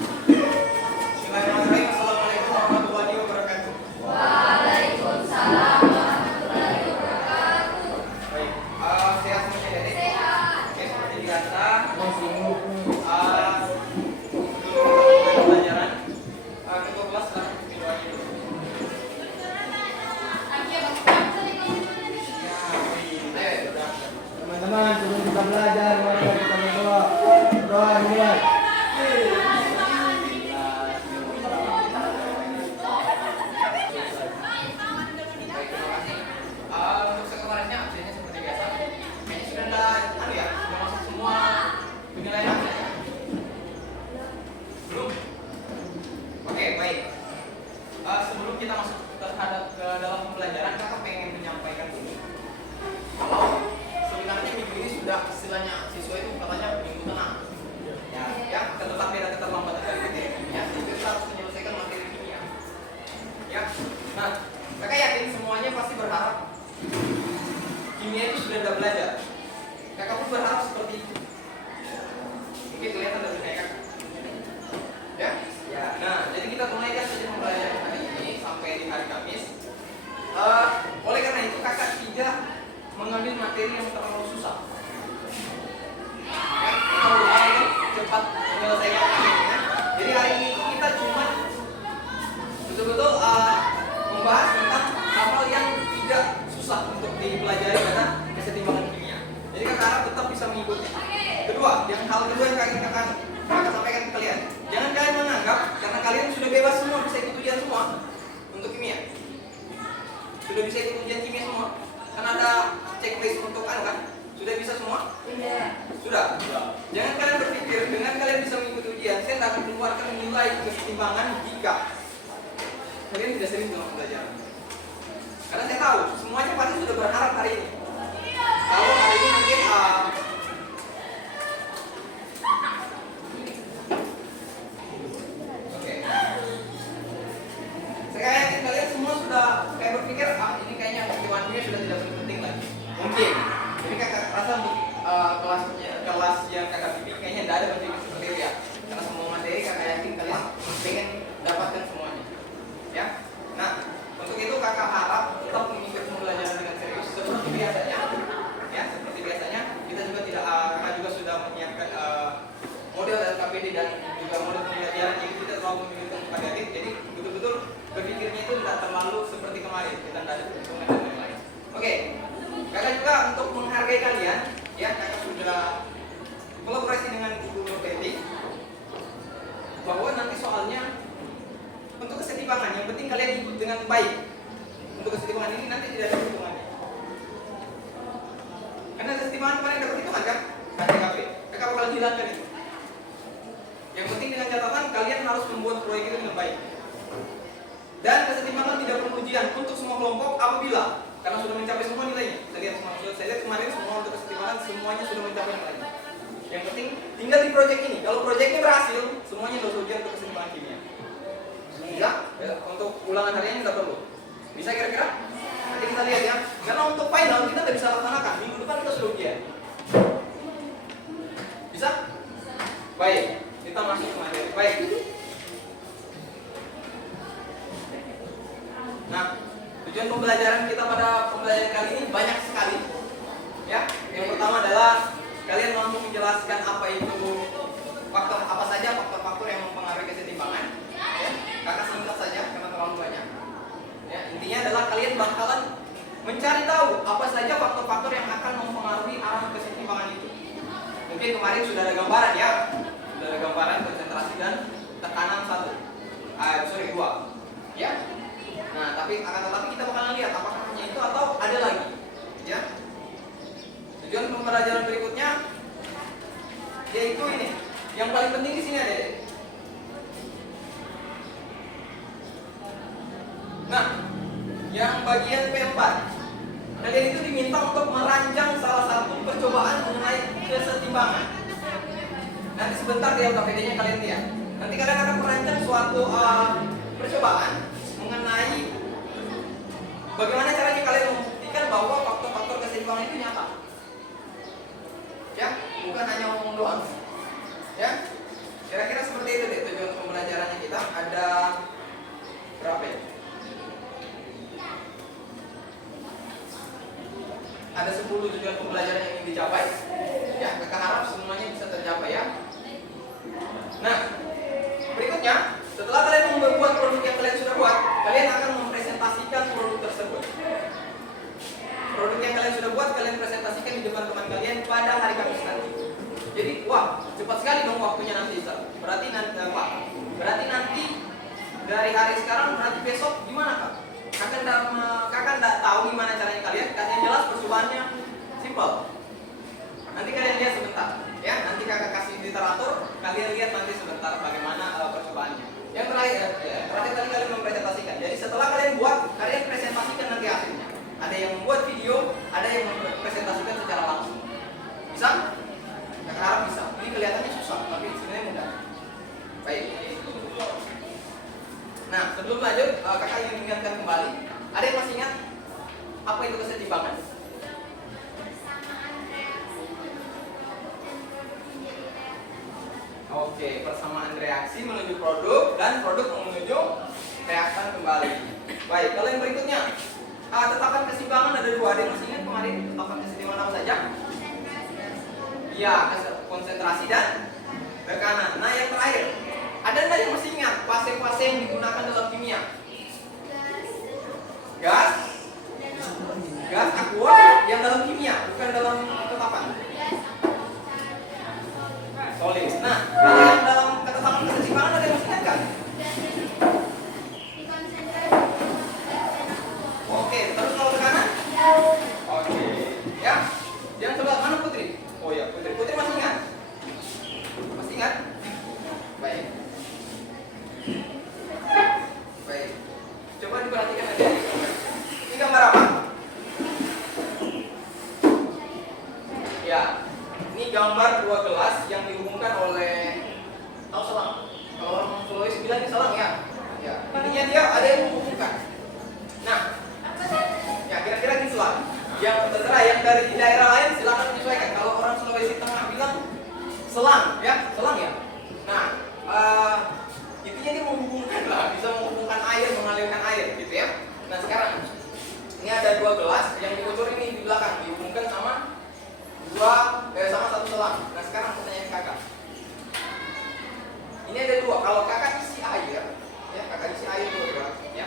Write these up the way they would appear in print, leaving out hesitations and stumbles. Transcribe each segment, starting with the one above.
Bismillahirrahmanirrahim. Assalamualaikum warahmatullahi wabarakatuh. Waalaikumsalam warahmatullahi wabarakatuh. Baik, sehat semuanya Dede? Sehat. Oke, seperti biasa. Sebelum kita mulai pembelajaran, ketua kelas silahkan pimpin doanya dulu. Teman-teman, sebelum kita belajar, mari kita berdoa. Doa dimulai. Untuk sekretarisnya absennya seperti biasa. Kayaknya sudah ada sudah masuk semua penilaian absen ya? Belum? Oke, baik. Sebelum kita masuk ke dalam pembelajaran, kakak pengen menyampaikan ini. Kalau sebenarnya minggu ini sudah istilahnya siswa itu katanya minggu tenang. Ya, tetapi ada keterlambatan dari materi kimia, sehingga kita harus menyelesaikan materi kimia. Ya, nah, mereka yakin semuanya pasti berharap kimia itu sudah tidak belajar. Kakak pun berharap seperti itu. Mungkin kelihatan dari kakak. Ya, ya. Nah, jadi kita tunaikan saja pembelajaran hari ini sampai di hari Kamis. Oleh karena itu kakak tidak mengambil materi yang terlalu susah. Ya, kalau itu cepat menyelesaikan materinya. Jadi hari ini kita cuma betul-betul membahas tentang hal-hal yang tidak susah untuk dipelajari karena kesetimbangan kimia. Jadi kakak harap tetap bisa mengikuti. Kedua, hal kedua yang kakak sampaikan ke kalian, jangan kalian menganggap karena kalian sudah bebas semua bisa ikut ujian semua untuk kimia. Sudah bisa ikut ujian kimia semua. Kan ada checklist untuk kan? Sudah bisa semua? Tidak. Sudah. Jangan kalian berpikir dengan kalian bisa mengikuti ujian, saya tidak akan mengeluarkan nilai kesetimbangan jika kalian tidak serius dalam pembelajaran. Karena saya tahu semuanya pasti sudah berharap hari ini. Kalau hari ini mungkin oke. Saya yakin kalian semua sudah kayak berpikir ini kayaknya kesetimbangannya sudah tidak penting lagi. Mungkin. Jadi kakak rasa untuk kelas yang kakak bimbing kayaknya tidak ada penting seperti itu ya. Karena semua materi kakak yakin kalian pengen dapatkan semuanya. Ya. Nah, untuk itu kakak harap tetap mengikuti pembelajaran dengan serius seperti biasanya. Ya, seperti biasanya kita juga tidak kakak juga sudah menyiapkan model LKPD dan juga model pembelajaran yang kita terlalu memilihkan kepada adik. Jadi betul-betul berpikirnya itu tidak terlalu seperti kemarin. Kita tidak ada perhitungan dan lain-lain. Oke. Kakak juga untuk menghargai kalian, ya kakak sudah kolaborasi dengan Ibu Nur Betty bahwa nanti soalnya untuk kesetimbangan yang penting kalian ikut dengan baik. Untuk kesetimbangan ini nanti tidak ada perhitungannya. Karena kesetimbangan kemarin ada perhitungan kan? KTKP. Kakak bakal hilangkan itu. Yang penting dengan catatan kalian harus membuat proyek itu dengan baik. Dan kesetimbangan tidak perlu ujian untuk semua kelompok apabila karena sudah mencapai semua nilainya. Saya lihat kemarin semua untuk kesetimbangan semuanya sudah mencapai nilainya. Yang penting tinggal di proyek ini. Kalau proyeknya berhasil, semuanya tidak usah ujian untuk kesetimbangan kimia. Bisa? Ya, untuk ulangan hariannya tidak perlu. Bisa kira-kira? Nanti kita lihat ya. Karena untuk final kita tidak bisa laksanakan. Minggu depan kita sudah ujian. Bisa? Baik. Kita masuk ke materi. Baik. Nah, tujuan pembelajaran kita pada pembelajaran kali ini banyak sekali. Ya, yang pertama adalah kalian mampu menjelaskan apa itu faktor apa saja faktor-faktor yang mempengaruhi kesetimbangan. Ya, kakak singkat saja karena terlalu banyak. Ya, intinya adalah kalian bakalan mencari tahu apa saja faktor-faktor yang akan mempengaruhi arah kesetimbangan itu. Mungkin kemarin sudah ada gambaran ya, sudah ada gambaran konsentrasi dan tekanan dua. Ya. Nah, tetapi kita bakalan lihat apakah hanya itu atau ada lagi. Ya. Tujuan pembelajaran berikutnya yaitu ini. Yang paling penting di sini ada. Nah, yang bagian P4. Kalian itu diminta untuk merancang salah satu percobaan mengenai kesetimbangan. Nanti sebentar di LKPD-nya kalian lihat. Nanti kalian akan merancang suatu percobaan mengenai bagaimana caranya kalian membuktikan bahwa faktor-faktor keseimbangan itu nyata. Ya, bukan hanya ngomong doang. Ya, kira-kira seperti itu deh tujuan Nah, berikutnya, setelah kalian membuat produk yang kalian sudah buat, kalian akan mempresentasikan produk tersebut. Produk yang kalian sudah buat, kalian presentasikan di depan teman kalian pada hari Kamis nanti. Jadi, wah, cepat sekali dong waktunya nanti. Berarti nanti apa? Berarti nanti dari hari sekarang, berarti besok gimana kak? Kakak nggak tahu gimana caranya kalian. Yang jelas percobaannya simple. Nanti kalian lihat sebentar, ya. Nanti kakak kasih literatur, kalian lihat nanti sebentar bagaimana percobaannya. Yang terakhir tadi kalian mempresentasikan. Jadi setelah kalian buat, kalian presentasikan nanti hasilnya. Ada yang membuat video, ada yang mempresentasikan secara langsung. Bisa? Kakak harap bisa. Ini kelihatannya susah, tapi sebenarnya mudah. Baik. Nah, sebelum lanjut, kakak ingin mengingatkan kembali. Ada yang masih ingat apa itu kesetimbangan? Oke, persamaan reaksi menuju produk dan produk menuju reaktan kembali. Baik, kalau yang berikutnya, tetapan keseimbangan ada dua. Ada yang masih ingat kemarin tetapan keseimbangan apa saja? Ya, konsentrasi dan tekanan. Nah, yang terakhir, ada nggak yang masih ingat fase-fase yang digunakan dalam kimia? Gas, aqua, yang dalam kimia, bukan dalam ketetapan. Solid. Nah, kalau yang dalam ketetapan keseimbangan ada yang masih ingat kan? Oke, terus kalau tekanan? Oke, ya. Yang sebelah mana Putri? Oh ya, Putri masih ingat? Masih ingat? Baik. Baik. Coba diperhatikan aja. Ini gambar apa? Ya. Ini gambar dua gelas yang dihubungkan oleh selang. Kalau orang Sulawesi bilang ini selang ya. Ya. Intinya dia ada yang menghubungkan. Nah, ya kira-kira gitu lah. Yang terserah yang dari daerah lain silakan menyesuaikan. Kalau orang Sulawesi Tengah bilang selang, ya, selang ya. Nah, intinya dia menghubungkan lah, bisa menghubungkan air, mengalirkan air, gitu ya. Nah sekarang ini ada dua gelas yang dibocor ini di belakang dihubungkan sama satu selang. Nah sekarang pertanyaan kakak. Ini ada dua. Kalau kakak isi air, ya kakak isi air dua gelas, ya.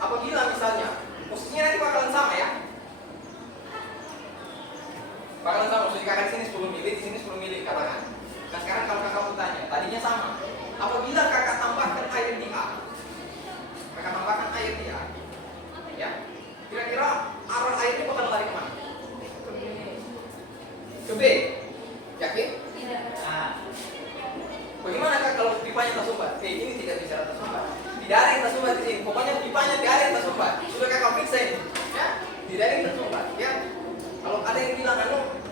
Apabila misalnya posisinya nanti bakalan sama ya. Bakalan sama, maksudnya kakak di sini 10 mili, di sini 10 mili katakan. Nah sekarang kalau kakak mau tanya, tadinya sama. Apabila kakak tambahkan air di A, kakak tambahkan air di A, ya, kira-kira arah airnya bakal lari kemana? Ke B. Yakin? Tidak. Bagaimana kak kalau pipanya tersumbat? Ini tidak bisa tersumbat. Tidak ada yang tersumbat di sini. Pokoknya pipanya tidak ada yang tersumbat. Sudah kakak periksa ini, ya, tidak ada yang tersumbat, ya. Kalau ada yang bilang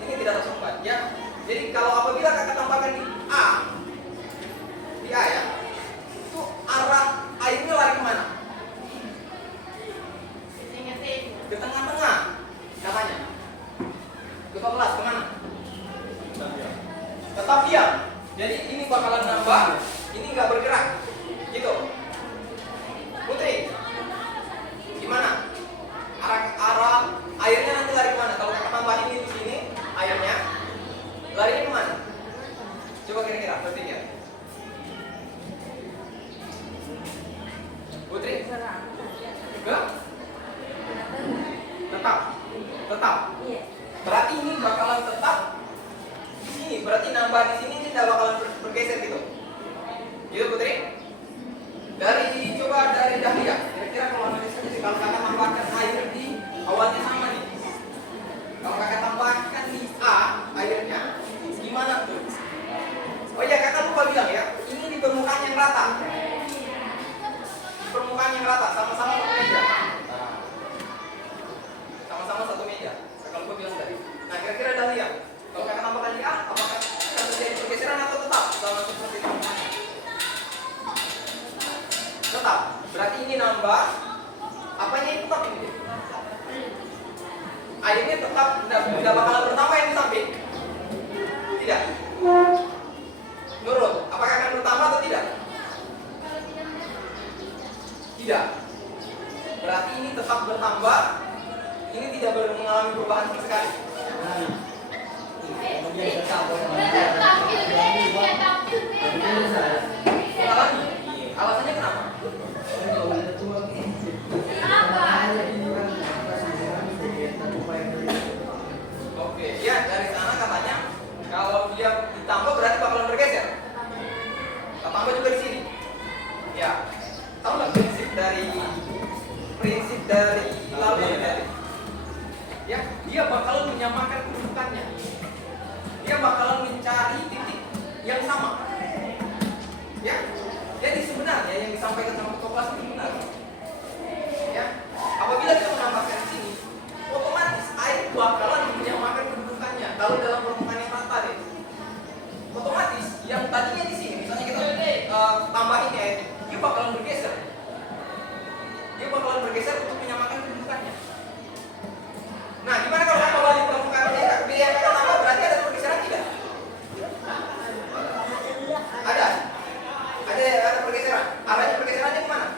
ini tidak tersumbat, ya. Jadi kalau apabila kakak tambahkan di A, ya, itu arah airnya lari kemana? Ke tengah-tengah, katanya. Ke kelas kemana? Tetap diam. Jadi ini bakalan nambah, ini nggak bergerak, gitu. Putri, gimana? Arah airnya nanti lari kemana? Kalau kakak tambahin ini di sini, airnya larinya kemana? Coba kira-kira berpikir. Putri? Enggak? Tetap. Berarti ini bakalan tetap di sini. Berarti nambah di sini tidak bakalan bergeser gitu. Gitu Putri? Coba dari Dahlia. Kira-kira kalau analisanya sih, kalau kakak tambahkan air di awalnya sama nih. Kalau kakak tambahkan di A airnya, gimana tuh? Oh iya, kakak lupa bilang ya. Ini di permukaan yang rata. Permukaan yang rata, sama-sama satu meja. Sama-sama satu meja. Kakak lupa bilang tadi. Nah, kira-kira Dahlia, kalau kakak tambahkan di A, apakah akan terjadi pergeseran atau tetap sama seperti itu? Tetap. Berarti ini nambah. Apanya itu tetap ini? Airnya tetap tidak bakalan bertambah yang di samping. Tidak. Nurul, apakah akan bertambah atau tidak? Tidak. Berarti ini tetap bertambah. Ini tidak mengalami perubahan sama sekali. Kemudian tetap. Ya, tahu nggak prinsip dari lalu dari? Ya, dia bakalan menyamakan kedudukannya. Dia bakalan mencari titik yang sama. Ya, jadi sebenarnya yang disampaikan sama ketua kelas itu benar. Ya, apabila kita menambahkan di sini, otomatis air bakalan menyamakan kedudukannya. Kalau dalam permukaan yang rata deh, otomatis yang tadinya di sini, misalnya kita tambahin ya, dia bakalan bergeser. Dia bakalan bergeser untuk menyamakan kedudukannya. Nah, gimana kalau kita balik permukaan beda yang kita tambah, berarti ada pergeseran tidak? Ada pergeseran. Arahnya pergeserannya kemana?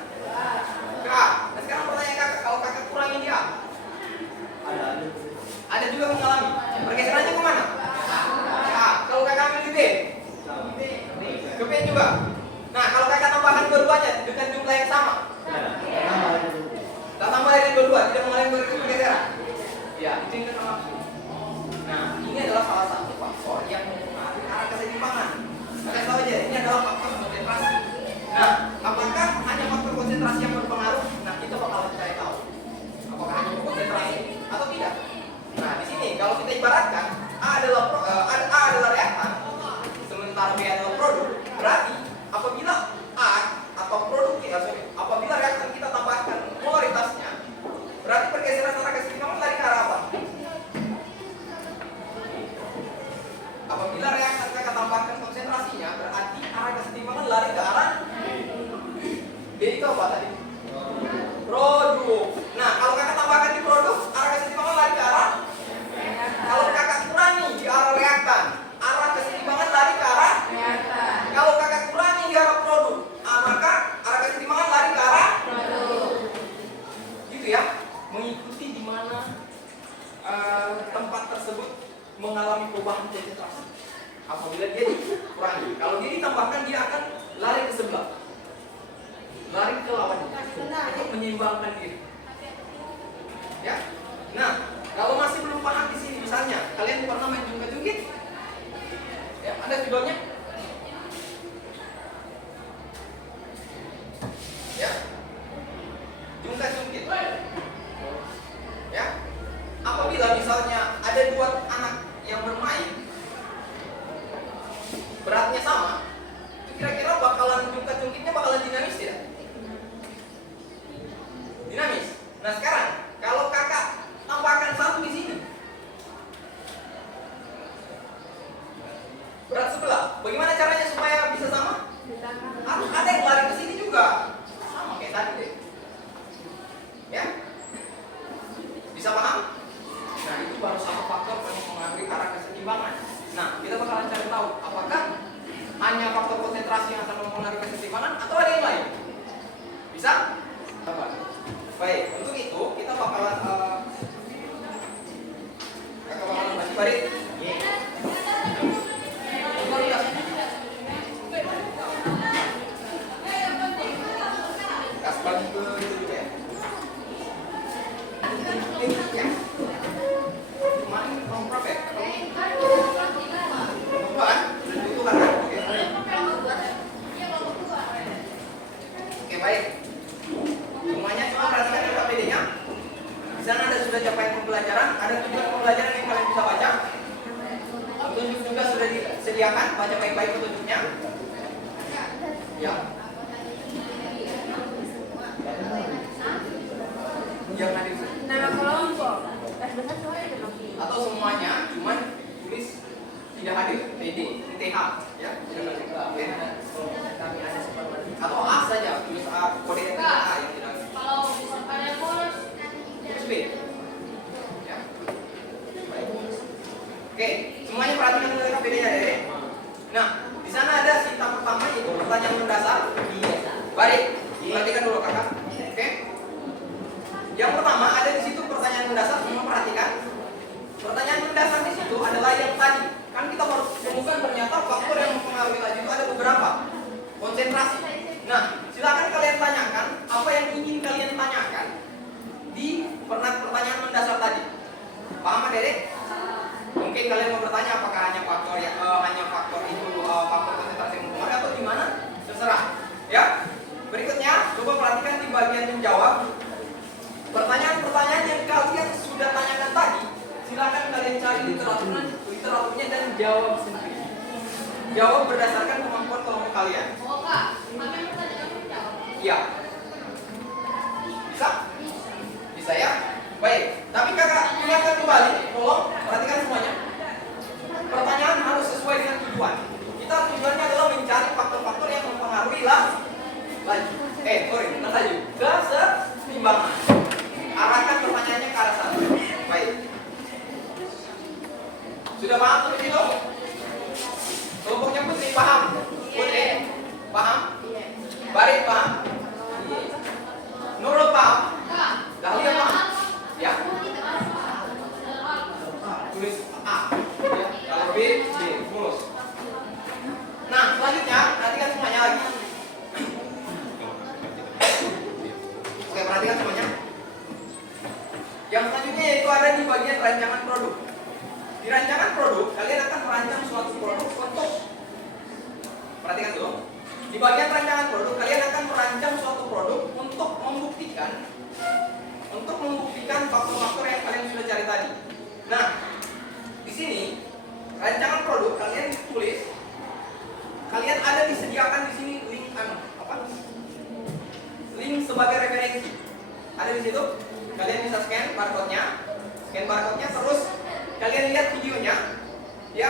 Ke A. Nah sekarang pertanyaan kakak, kalau kakak kurangin di A, ada juga mengalami pergeserannya kemana? Ke A. Kalau kakak ambil di B, ke B juga. Nah kalau kakak tambahkan dua-duanya dengan jumlah yang sama, tak tambah lagi dua-dua, tidak mengalami pergeseran. Ya, itu yang kita maksud. Nah, ini adalah salah satu faktor yang mempengaruhi arah keseimbangan. Kita tahu aja, ini adalah faktor konsentrasi. Nah, apakah hanya faktor konsentrasi yang berpengaruh? Nah, kita bakalan cari tahu. Apakah hanya konsentrasi atau tidak? Nah, di sini kalau kita ibaratkan A adalah reaktan, sementara B adalah produk. Berarti apabila A atau produk apabila reaktan kita tambahkan polaritasnya, berarti pergeseran arah keseimbangan lari ke arah apa? Apabila reaktan kita tambahkan konsentrasinya, berarti arah keseimbangan lari ke arah B itu apa tadi? Produk. Nah, kalau kakak tambahkan di produk, arah keseimbangan lari ke arah. Kalau kakak kurangi di arah reaktan, arah keseimbangan lari ke arah. Kalau kakak kurangi di arah produk, maka arah keseimbangan lari ke arah. Gitu ya, mengikuti di mana tempat tersebut mengalami perubahan konsentrasi. Apabila dia dikurangi, kalau dia ditambahkan dia akan lari ke sebelah, lari ke lawannya untuk menyeimbangkan diri. Ya, nah kalau masih belum paham di sini, misalnya kalian pernah main jungkit-jungkit? Ya, ada videonya? Ya, jungkit-jungkit. Ya, apabila misalnya ada dua anak yang bermain, beratnya sama, itu kira-kira bakalan jungkit-jungkitnya bakalan dinamis tidak? Dinamis. Nah sekarang kalau kakak tambahkan satu di sini, berat sebelah, bagaimana caranya supaya bisa sama? Harus ada yang lari ke sini juga, sama kayak tadi deh. Ya, bisa paham? Nah itu baru satu faktor yang mempengaruhi arah keseimbangan. Nah kita bakalan cari tahu apakah hanya faktor konsentrasi yang akan mempengaruhi keseimbangan atau ada yang lain. Bisa? Apa? Baik, untuk itu kita bakalan masih balik. Kas bagi ke itu juga ya. Ya. Kemarin nomor berapa ya? Itu kan? Oke, baik. Semuanya cuma perhatikan KPD-nya. Di sana ada sudah capaian pembelajaran, ada tujuan pembelajaran yang kalian bisa baca. Petunjuk juga sudah disediakan, baca baik-baik petunjuknya. Ya. Yang hadir. Nama kelompok. Atau semuanya, cuman tulis tidak hadir, PD, TH, ya. Atau A saja, tulis A, kode A yang tidak. Kalau ada bonus, Tulis B. Ya. Baik. Oke, semuanya perhatikan dulu KPD-nya, Dede. Nah, di sana ada sita pertama yaitu pertanyaan mendasar. Baik, perhatikan dulu kakak. Oke. Yang pertama ada di situ pertanyaan mendasar, semua perhatikan. Pertanyaan mendasar di situ adalah yang tadi. Kan kita baru temukan ternyata faktor yang mempengaruhi tadi itu ada beberapa. Konsentrasi. Nah, silakan kalian tanyakan apa yang ingin kalian tanyakan di pertanyaan mendasar tadi. Paham, Dedek? Mungkin kalian mau bertanya apakah hanya faktor faktor itu faktor konsentrasi yang mempengaruhi atau gimana? Terserah. Ya. bagian menjawab pertanyaan-pertanyaan yang kalian sudah tanyakan tadi. Silakan kalian cari literaturnya dan jawab sendiri. Jawab berdasarkan kemampuan kelompok kalian. Oh kak, kami mau tanya kamu jawab. Iya. Bisa? Bisa ya? Baik. Tapi kakak ingatkan kembali, tolong perhatikan semuanya. Pertanyaan harus sesuai dengan tujuan. Kita tujuannya adalah mencari faktor-faktor yang mempengaruhi bukan laju, keseimbangan. Arahkan pertanyaannya ke arah sana. Baik. Sudah paham seperti itu? Kelompoknya Putri paham? Putri paham? Barit paham? Nurul paham? Kak, Dahlia paham? Ya. Tulis A. Ya. Kalau B, mulus. Nah, selanjutnya perhatikan semuanya lagi. Oke, perhatikan semuanya. Yang selanjutnya yaitu ada di bagian rancangan produk. Di rancangan produk, kalian akan merancang suatu produk untuk, perhatikan dulu. Di bagian rancangan produk, kalian akan merancang suatu produk untuk membuktikan faktor-faktor yang kalian sudah cari tadi. Nah, di sini rancangan produk kalian tulis, kalian ada disediakan di sini link link sebagai referensi. Ada di situ. Kalian bisa scan barcode-nya, terus kalian lihat videonya, ya.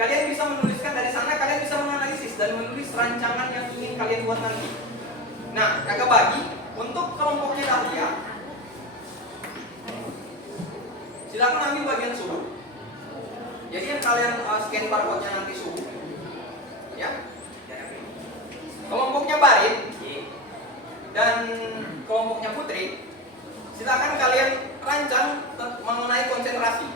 Kalian bisa menuliskan dari sana, kalian bisa menganalisis dan menulis rancangan yang ingin kalian buat nanti. Nah, kakak bagi untuk kelompoknya Dahlia. Silakan ambil bagian suhu. Jadi yang kalian scan barcode-nya nanti suhu, ya. Kelompoknya Barit dan kelompoknya Putri, silakan kalian rancang mengenai konsentrasi.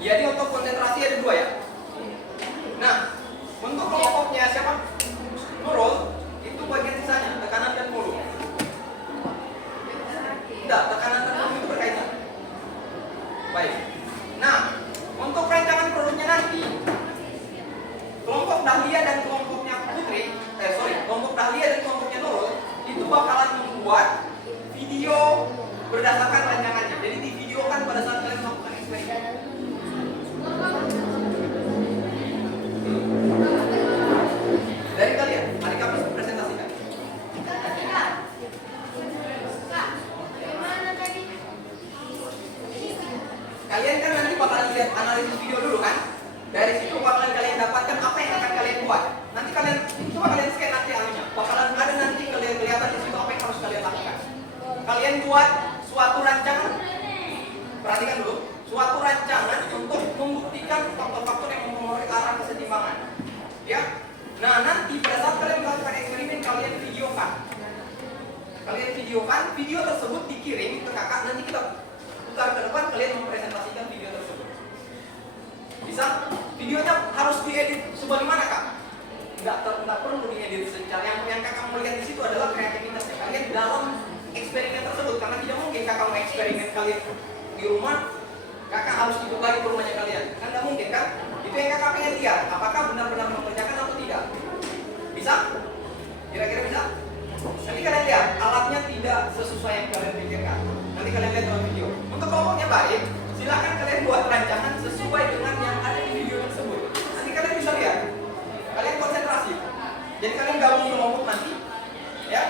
Jadi untuk konsentrasi ada dua ya. Nah, untuk kelompoknya siapa? Nurul, itu bagian sisanya, tekanan dan volume. Tidak, tekanan dan volume itu berkaitan. Baik. Nah, untuk rancangan produknya nanti, kelompok Dahlia dan kelompoknya kelompok Dahlia dan kelompoknya Nurul itu bakalan membuat video berdasarkan rancangannya. Jadi divideokan pada saat kalian melakukan eksperimen. Dari kalian, mari kami presentasikan. Kalian kan nanti bakalan lihat analisis video dulu kan? Dari situ bakalan kalian dapatkan apa yang akan kalian buat. Nanti kalian coba kalian scan nanti anunya. Bakalan ada nanti kalian kelihatan di situ apa yang harus kalian lakukan. Kalian buat suatu rancangan. Perhatikan dulu, suatu rancangan untuk membuktikan faktor-faktor yang mempengaruhi arah keseimbangan. Ya. Nah, nanti pada saat kalian melakukan eksperimen, kalian videokan. Video tersebut dikirim ke kakak, nanti kita putar ke depan, kalian mempresentasikan video tersebut. Bisa? Videonya harus diedit sebagaimana kak? Nggak perlu diedit secara yang kakak mau lihat di situ adalah kreativitasnya kalian dalam eksperimen tersebut, karena tidak mungkin kakak mau eksperimen kalian di rumah, kakak harus ikut lagi ke rumahnya kalian, kan nggak mungkin kan? Itu yang kakak pengen lihat, apakah benar-benar mengerjakan atau tidak? Bisa? Kira-kira bisa? Nanti kalian lihat alatnya tidak sesuai yang kalian pikirkan. Nanti kalian lihat dalam video. Untuk kelompoknya baik, silakan kalian buat rancangan sesuai dengan yang ada di video tersebut. Nanti kalian bisa lihat. Kalian konsentrasi. Jadi kalian gabung kelompok nanti, ya,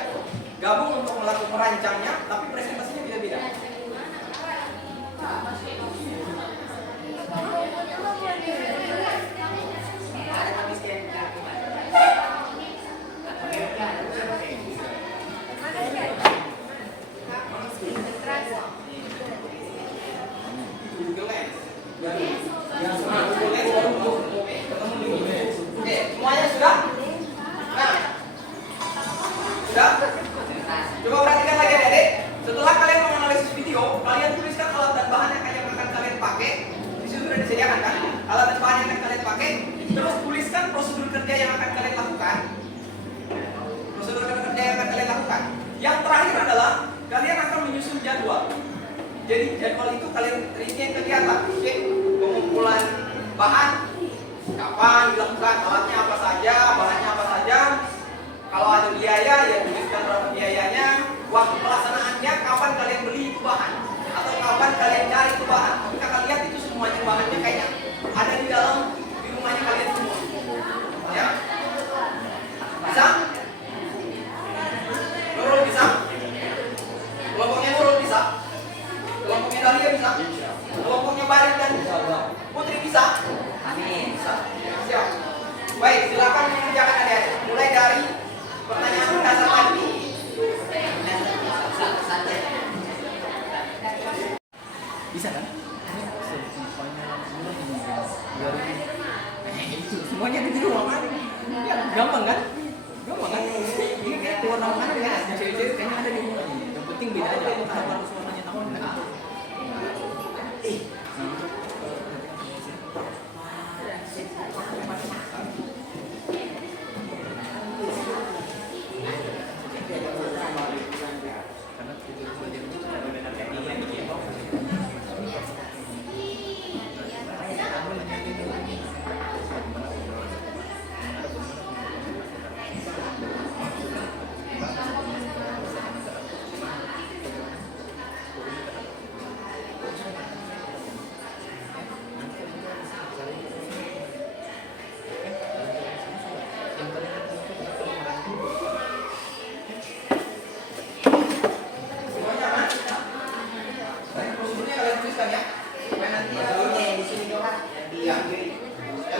gabung untuk melakukan merancangnya, tapi presentasinya beda-beda. Oke, semuanya sudah? Nah, sudah? Coba perhatikan lagi adik-adik. Setelah kalian menganalisis video, kalian tuliskan alat dan bahan yang akan kalian pakai. Di situ sudah disediakan kan? Alat dan bahan yang akan kalian pakai. Terus tuliskan prosedur kerja yang akan kalian lakukan. Yang terakhir adalah kalian akan menyusun jadwal. Jadi jadwal itu kalian rinciin kegiatan, oke? Pengumpulan bahan, kapan dilakukan, alatnya apa saja, bahannya apa saja. Kalau ada biaya ya Gampang kan? Gampang kan? Ini kayak warna mana ya? Cewek-cewek kayaknya ada di muka. Yang penting beda aja. Kita harus warnanya tahu enggak?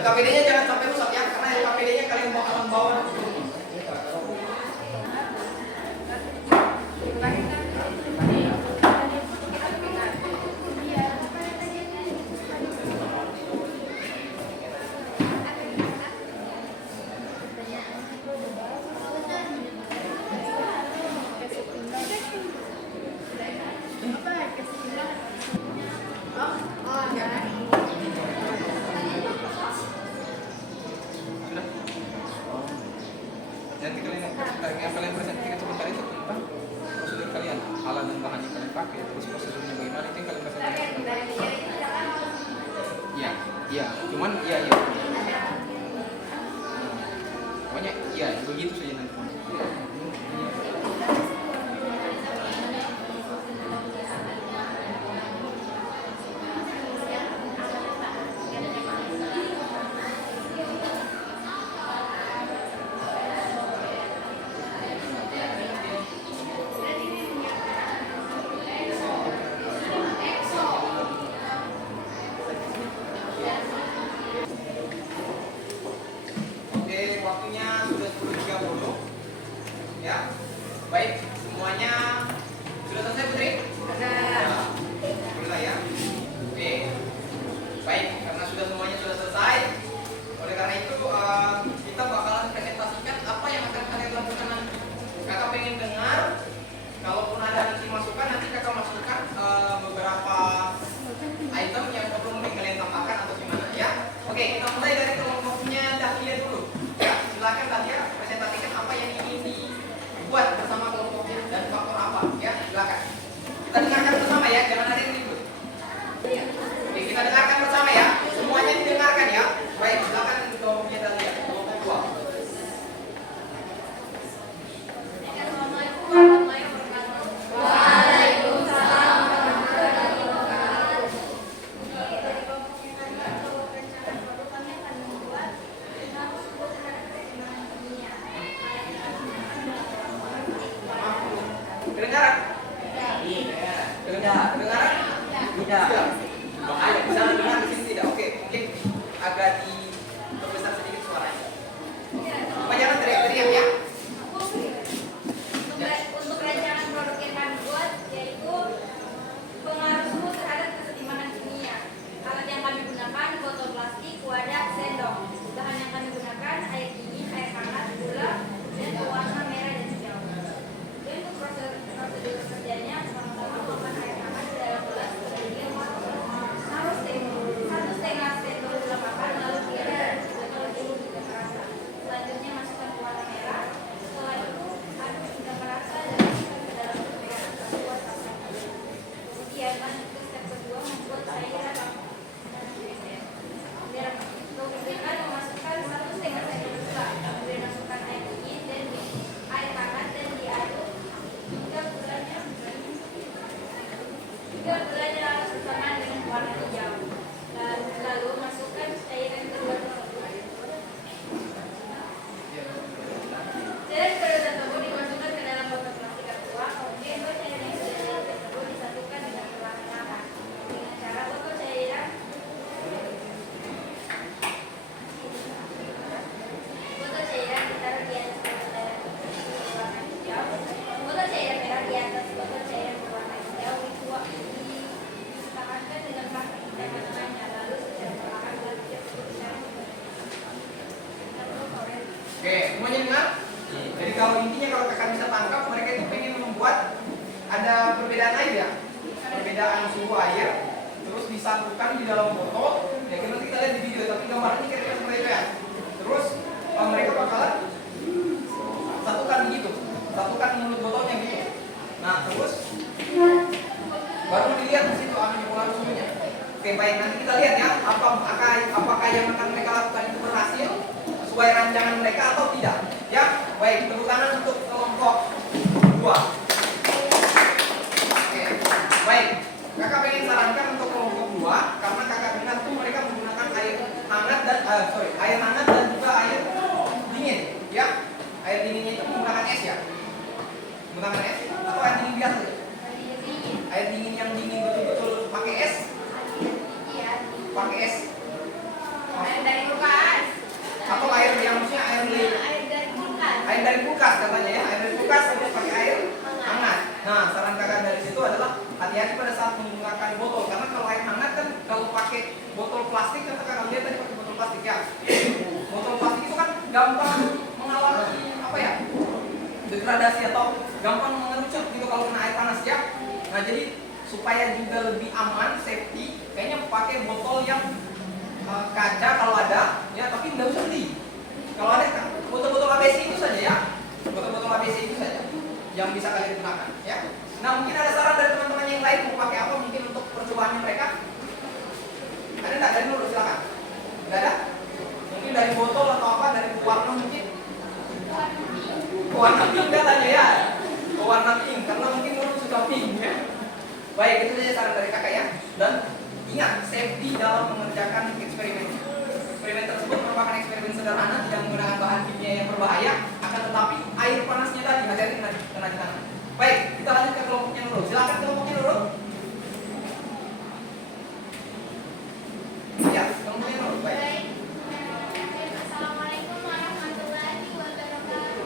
KPD-nya jangan sampai rusak ya, karena KPD-nya kalian bawa. Nanti kalian presentasikan sebentar itu tentang prosedur kalian, alat dan bahan yang kalian pakai, terus prosedurnya bagaimana itu yang kalian presentasikan. Iya, iya, cuman iya. Pokoknya iya, begitu saja nanti. Waktunya sudah 10.30 ya. Oke, semuanya dengar? Jadi kalau intinya kalau kakak bisa tangkap, mereka itu pengen membuat ada perbedaan air ya, perbedaan suhu air, terus disatukan di dalam botol. Ya nanti kita lihat di video, tapi gambarnya kira-kira seperti itu ya. Terus mereka bakalan satukan begitu, satukan mulut botolnya gitu. Nah terus baru dilihat di situ pengaruh suhunya. Oke baik, nanti kita lihat ya, apakah yang akan mereka lakukan itu berhasil sesuai rancangan mereka atau tidak. Ya, baik, tepuk tangan untuk kelompok 2. Oke, baik. Kakak pengen sarankan untuk kelompok 2 karena kakak dengar tuh mereka menggunakan air hangat dan juga air dingin, ya. Air dinginnya itu menggunakan es ya. Menggunakan es atau air dingin biasa aja? Air dingin yang dingin betul-betul pakai es. Pakai es. Air dari kulkas. Atau air yang maksudnya air Dari kulkas. air dari kulkas katanya ya, air dari kulkas terus pakai air hangat. Nah, saran kakak dari situ adalah hati-hati pada saat menggunakan botol karena kalau air hangat kan kalau pakai botol plastik kan kakak lihat tadi pakai botol plastik ya. Botol plastik itu kan gampang mengalami apa ya? Degradasi atau gampang mengerucut gitu kalau kena air panas ya. Nah, jadi supaya juga lebih aman, safety, kayaknya pakai botol yang kaca kalau ada, ya tapi nggak usah beli. Kalau ada kan botol-botol ABC itu saja ya, botol-botol ABC itu saja yang bisa kalian gunakan, ya. Nah mungkin ada saran dari teman-teman yang lain mau pakai apa mungkin untuk percobaannya mereka? Ada nggak dari Nurul silakan? Nggak ada? Mungkin dari botol atau apa dari warna mungkin? Warna pink katanya ya, warna pink karena mungkin Nurul suka pink ya. Baik itu saja saran dari kakak ya. Dan ingat, safety dalam mengerjakan eksperimen. Eksperimen tersebut merupakan eksperimen sederhana, tidak menggunakan bahan kimia yang berbahaya, akan tetapi air panasnya tadi hati-hati kena di tangan. Baik, kita lanjut ke kelompoknya Nurul. Silakan kelompoknya Nurul. Ya, kelompoknya Nurul. Baik. Assalamualaikum warahmatullahi wabarakatuh.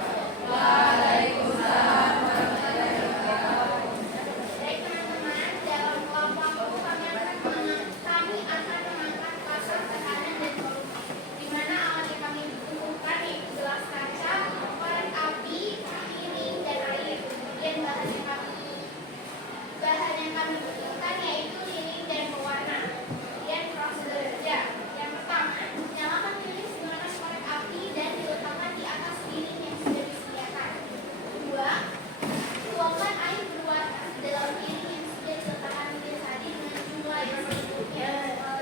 Waalaikumsalam. Baik teman-teman, dalam kelompokku kami akan mengangkat pasar tekanan dan volume, di mana alat yang kami butuhkan yaitu gelas kaca, korek api, piring, dan air. Kemudian bahan yang kami butuhkan yaitu lilin dan pewarna. Kemudian prosedurnya, yang pertama, nyalakan lilin menggunakan korek api dan diletakkan di atas lilin yang sudah disediakan. Kedua, tuangkan air berwarna ke dalam piring yang sudah diletakkan lilin tadi dengan jumlah yang secukupnya.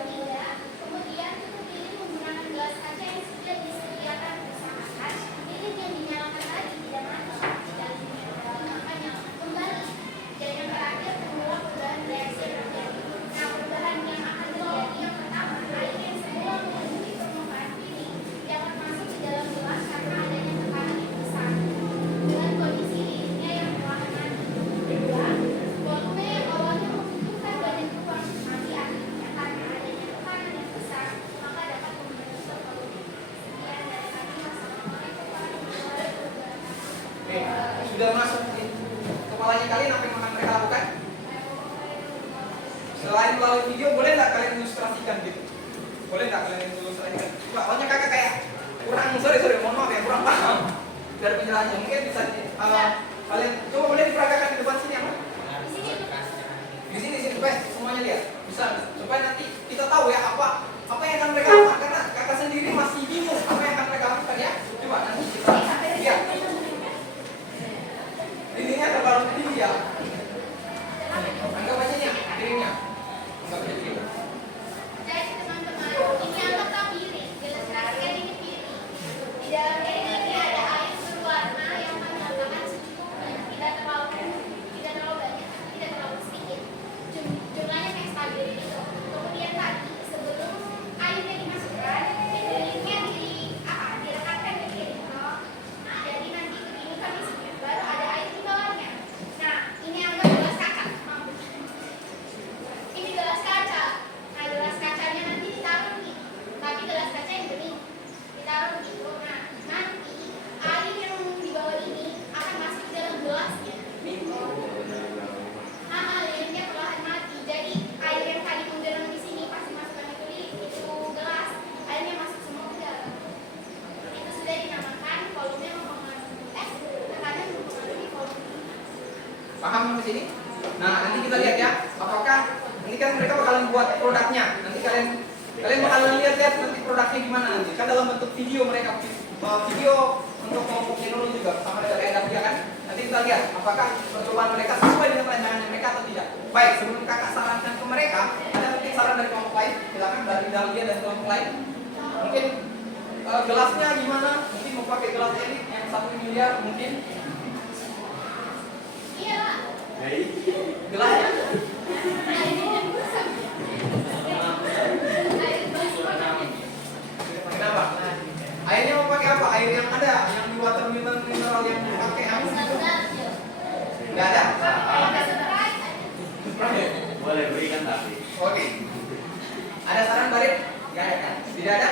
Tiga, kemudian tutup lilin menggunakan gelas kaca yang sudah disediakan bersamakan. Lilin yang dinyalakan tadi tidak mati jika lilinnya terdalam, maka nyalakan kembali. Dan yang terakhir, mengulang perubahan reaksi yang terjadi. Nah, perubahan yang akan terjadi yang pertama, air yang semula memenuhi permukaan piring yang akan masuk ke dalam gelas karena adanya tekanan yang besar dengan kondisi lilinnya yang perlahan naik. Kedua, volume yang awalnya membutuhkan banyak ruang, tapi akhirnya karena adanya tekanan yang besar, maka dapat membentuk volume. Sekian dari kami. Wassalamualaikum warahmatullahi wabarakatuh. Oke, sudah masuk di kepalanya kalian apa yang akan mereka lakukan? Selain melalui video, boleh nggak kalian ilustrasikan gitu? Boleh nggak kalian ilustrasikan? Soalnya kakak kayak kurang, sorry, mohon maaf ya, kurang paham dari penjelasannya. Mungkin bisa kalian coba boleh diperagakan di depan sini apa? Di sini supaya semuanya lihat. Bisa supaya nanti kita tahu ya apa yang akan mereka lakukan karena kakak sendiri masih bingung apa yang akan mereka lakukan ya. Coba nanti kita lihat. Lilinnya terlalu tinggi ya. Anggap aja nih piringnya. Anggap aja piring. Jadi teman-teman, ini anggaplah piring. Ilustrasikan ini piring. Di dalam piring ini ada air berwarna yang kami letakkan secukupnya. Tidak terlalu banyak, tidak terlalu sedikit. Jumlahnya kayak stabil gitu. Kemudian tadi sebelum airnya dimasukkan, lilinnya Paham sampai sini? Nah, nanti kita lihat ya, apakah ini kan mereka bakalan buat produknya. Nanti kalian bakalan lihat nanti produknya gimana nanti. Kan dalam bentuk video mereka video untuk kelompoknya dulu juga sama dengan kayak dia kan. Nanti kita lihat apakah percobaan mereka sesuai dengan rancangan mereka atau tidak. Baik, sebelum kakak sarankan ke mereka, ada mungkin saran dari kelompok lain. Silakan dari Dahlia dan kelompok lain. Mungkin gelasnya gimana? Mungkin mau pakai gelas ini yang 1 miliar mungkin. Iya lah. Gelasnya. Kenapa? Airnya mau pakai apa? Air yang ada, yang di water mineral yang dipakai apa? Nggak ada? Boleh berikan tapi. Oke. Ada saran Barit? Nggak ada. Tidak ada?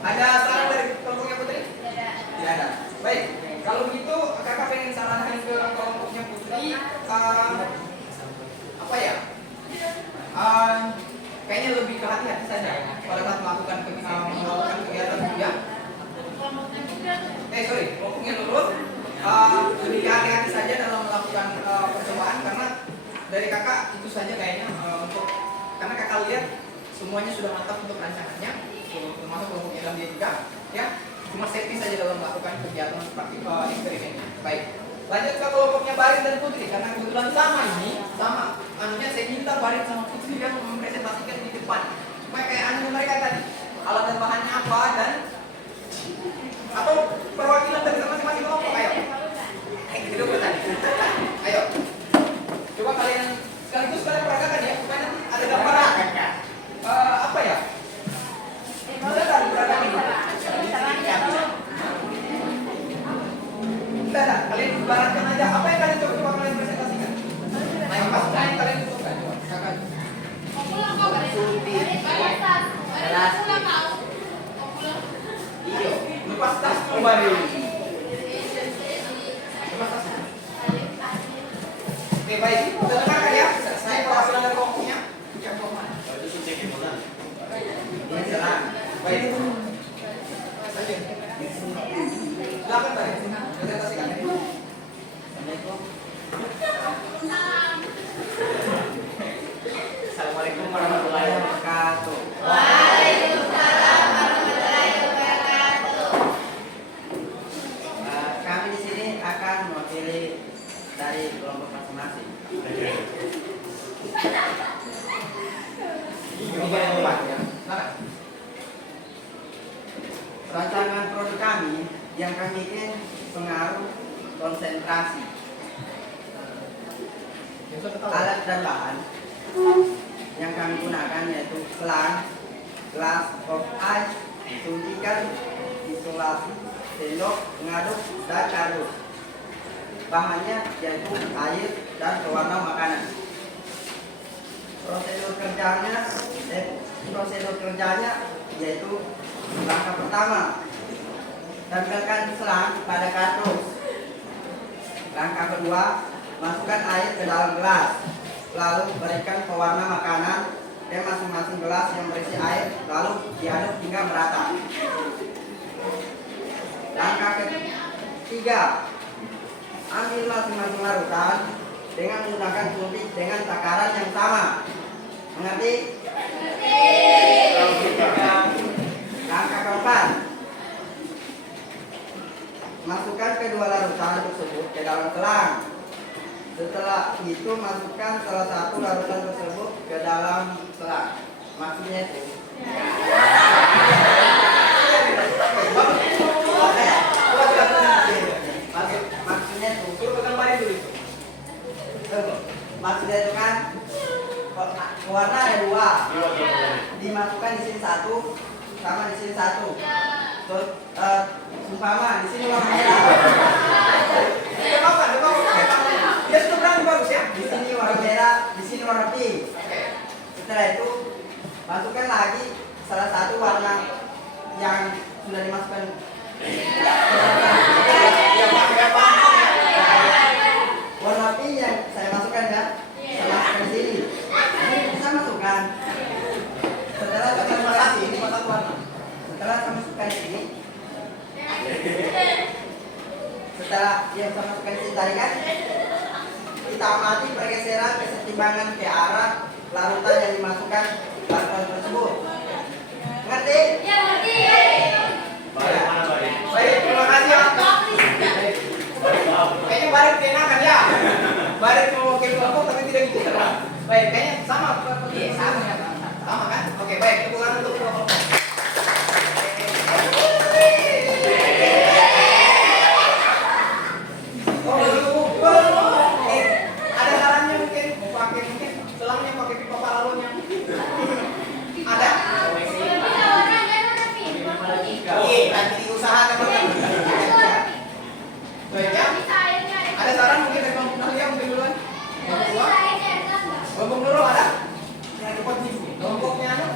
Ada saran dari kelompoknya Putri? Tidak ada. Baik. Kalau begitu kakak pengen sarankan ke kelompoknya Putri apa ya? Kayaknya lebih ke hati-hati saja pada saat melakukan kegiatan kuliah. Kelompoknya Nurul lebih hati-hati saja dalam melakukan percobaan karena dari kakak itu saja kayaknya karena kakak lihat semuanya sudah mantap untuk rancangannya, termasuk kelompoknya dan dia juga, ya cuma safety saja dalam melakukan kegiatan seperti eksperimennya. Baik, lanjut ke kelompoknya Barit dan Putri karena kebetulan sama anunya saya minta Barit sama Putri yang mempresentasikan di depan supaya kayak anu mereka tadi alat dan bahannya apa dan atau perwakilan dari masing-masing kelompok. Ayo ayo coba kalian sekaligus kalian peragakan ya supaya nanti ada gambaran apa ya bisa kan peragakan itu tidak kalian ibaratkan aja apa yang kalian coba kalian presentasikan. Nah yang pas kalian butuhkan coba kakak iyo lepas tas kembali lepas tas. Oke baik, kita dengarkan ya. Saya perwakilan dari kelompoknya. Yang kelompok mana? Baik. Silakan Pak. Presentasikan. Assalamualaikum warahmatullahi wabarakatuh. Waalaikumsalam warahmatullahi wabarakatuh. Kami di sini akan mewakili dari kelompok masing-masing. Rancangan produk kami yang kami bikin pengaruh konsentrasi. Alat dan bahan yang kami gunakan yaitu selang, gelas of ice, suntikan, isolasi, sendok, pengaduk, dan kardus. Bahannya yaitu air dan pewarna makanan. Prosedur kerjanya yaitu langkah pertama, tempelkan selang pada kardus. Langkah kedua, masukkan air ke dalam gelas, lalu berikan pewarna makanan ke masing-masing gelas yang berisi air, lalu diaduk hingga merata. Langkah ketiga, ambil masing-masing larutan dengan menggunakan suntik dengan takaran yang sama. Mengerti? Langkah keempat, masukkan kedua larutan tersebut ke dalam selang. Setelah itu masukkan salah satu larutan tersebut ke dalam selang. Maksudnya itu maksudnya itu maksudnya itu kan warna ada dua, dimasukkan di sini satu sama di sini satu. Terus umpama di sini warna merah, dia sudah berani bagus ya. di sini warna merah, di sini warna pink. Setelah itu masukkan lagi salah satu warna yang sudah dimasukkan. Warna pink yang saya masukkan ya, saya masukkan di sini. Ini bisa masukkan. Setelah saya masukkan di sini, setelah saya masukkan di sini, setelah yang saya masukkan di sini tadi kan, kita amati pergeseran kesetimbangan ke arah larutan yang dimasukkan larutan tersebut. Ngerti? Ya, ngerti. Balik mana balik? Baik, terima kasih ya. Kayaknya balik kenakan ya. Balik mau ke kelompok tapi tidak bicara. Baik, kayaknya sama. Iya, sama ya. Sama kan? Oke, baik. Tepuk tangan untuk kelompok. Oh, belum. Ada sarannya mungkin mau pakai mungkin selangnya pakai pipa paralon yang ada. Bisa warna jangan rapi. Iya, nanti diusahakan teman. Baik ya. Bisa airnya. Ada saran mungkin dari Bang Nahlia mungkin duluan. Yang kedua. Bisa airnya ada nggak? Bambang Nurul ada? Yang cepat nih. Kelompoknya anu.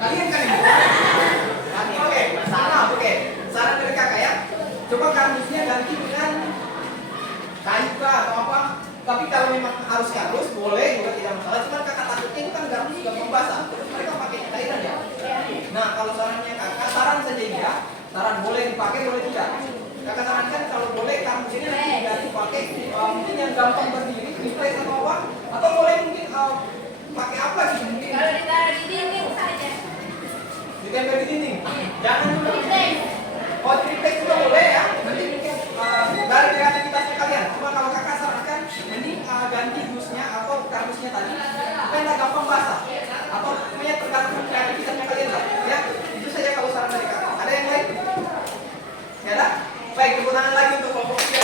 Kalian kan ini. Oke, salah. Oke. Saran dari kakak ya. Coba kardusnya ganti dengan kayu kah atau apa. Tapi kalau memang harus kardus boleh juga tidak masalah. Cuman kakak takutnya itu kan kardus gampang basah. Terus mereka pakai cairan ya. Nah kalau sarannya kakak, saran saja ya. Saran boleh dipakai boleh tidak. Kakak sarankan kalau boleh kardus ini nanti diganti pakai mungkin yang gampang berdiri, display atau apa. Atau boleh mungkin pakai apa gitu mungkin. Kalau ditaruh di dinding saja. Ditempel di dinding. Jangan dulu. Dinding. Oh, triplex juga boleh ya. Nanti mungkin dari kreativitasnya kalian. Cuma kalau kakak sarankan, mending ganti dusnya atau kardusnya tadi supaya nggak gampang basah. Atau pokoknya tergantung kreativitasnya kalian lah. Ya, itu saja kalau saran dari kakak. Ada yang lain? Ya ada? Baik, tepuk tangan lagi untuk kelompok 3.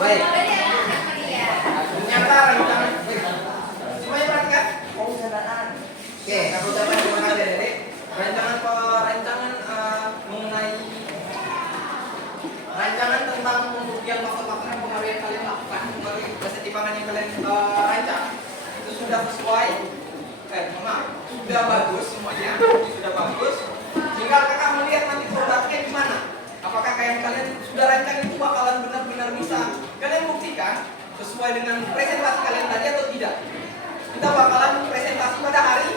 Baik. Ternyata rancangan. Semuanya perhatikan. Oke, aku ucapkan terima kasih Dede. Rancangan mengenai rancangan tentang pembuktian faktor-faktor yang pengaruh yang kalian lakukan, pengaruh kesetimbangan yang kalian rancang itu sudah sesuai. Maaf, sudah bagus semuanya, sudah bagus. Tinggal kakak melihat nanti produknya gimana. Apakah kayak kalian sudah rancang itu bakalan benar-benar bisa kalian buktikan sesuai dengan presentasi kalian tadi atau tidak? Kita bakalan presentasi pada hari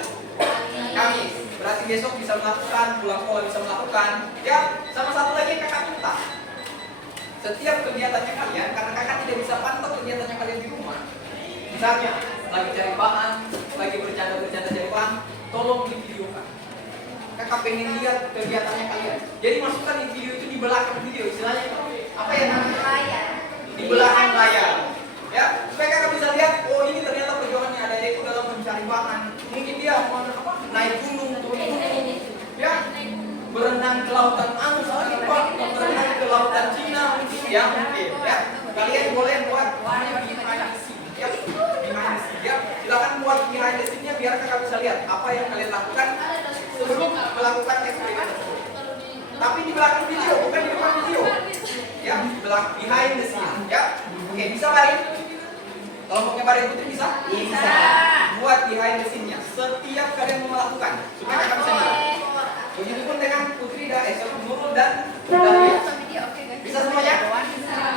Kamis. Berarti besok bisa melakukan, pulang sekolah bisa melakukan. Ya, sama satu lagi yang kakak minta. Setiap kegiatannya kalian, karena kakak tidak bisa pantau kegiatannya kalian di rumah. Misalnya, lagi cari bahan, lagi bercanda-bercanda cari bahan, tolong divideokan. Kakak pengen lihat kegiatannya kalian. Jadi masukkan di video itu di belakang video, istilahnya apa ya namanya? Di belakang layar. Ya, supaya kakak bisa lihat, oh ini ternyata perjuangannya ada itu dalam mencari bahan. Mungkin dia mau naik gunung, turun gunung, ya, berenang ke lautan Anus, berenang ke lautan Cina, mungkin ya, ya. Kalian boleh buat behind the scene, ya, behind the scene, ya. Silakan buat behind the scene-nya biar kakak bisa lihat apa yang kalian lakukan sebelum melakukan eksperimen tersebut. Tapi di belakang video, bukan di depan video, ya, belakang behind the scene, ya. Oke, bisa Barin? Kelompoknya Barin Putri bisa? Bisa. Buat behind the scene-nya setiap kalian mau melakukan supaya kakak bisa lihat. Begitupun dengan Putri dan Nurul dan Dahlia. Bisa semuanya?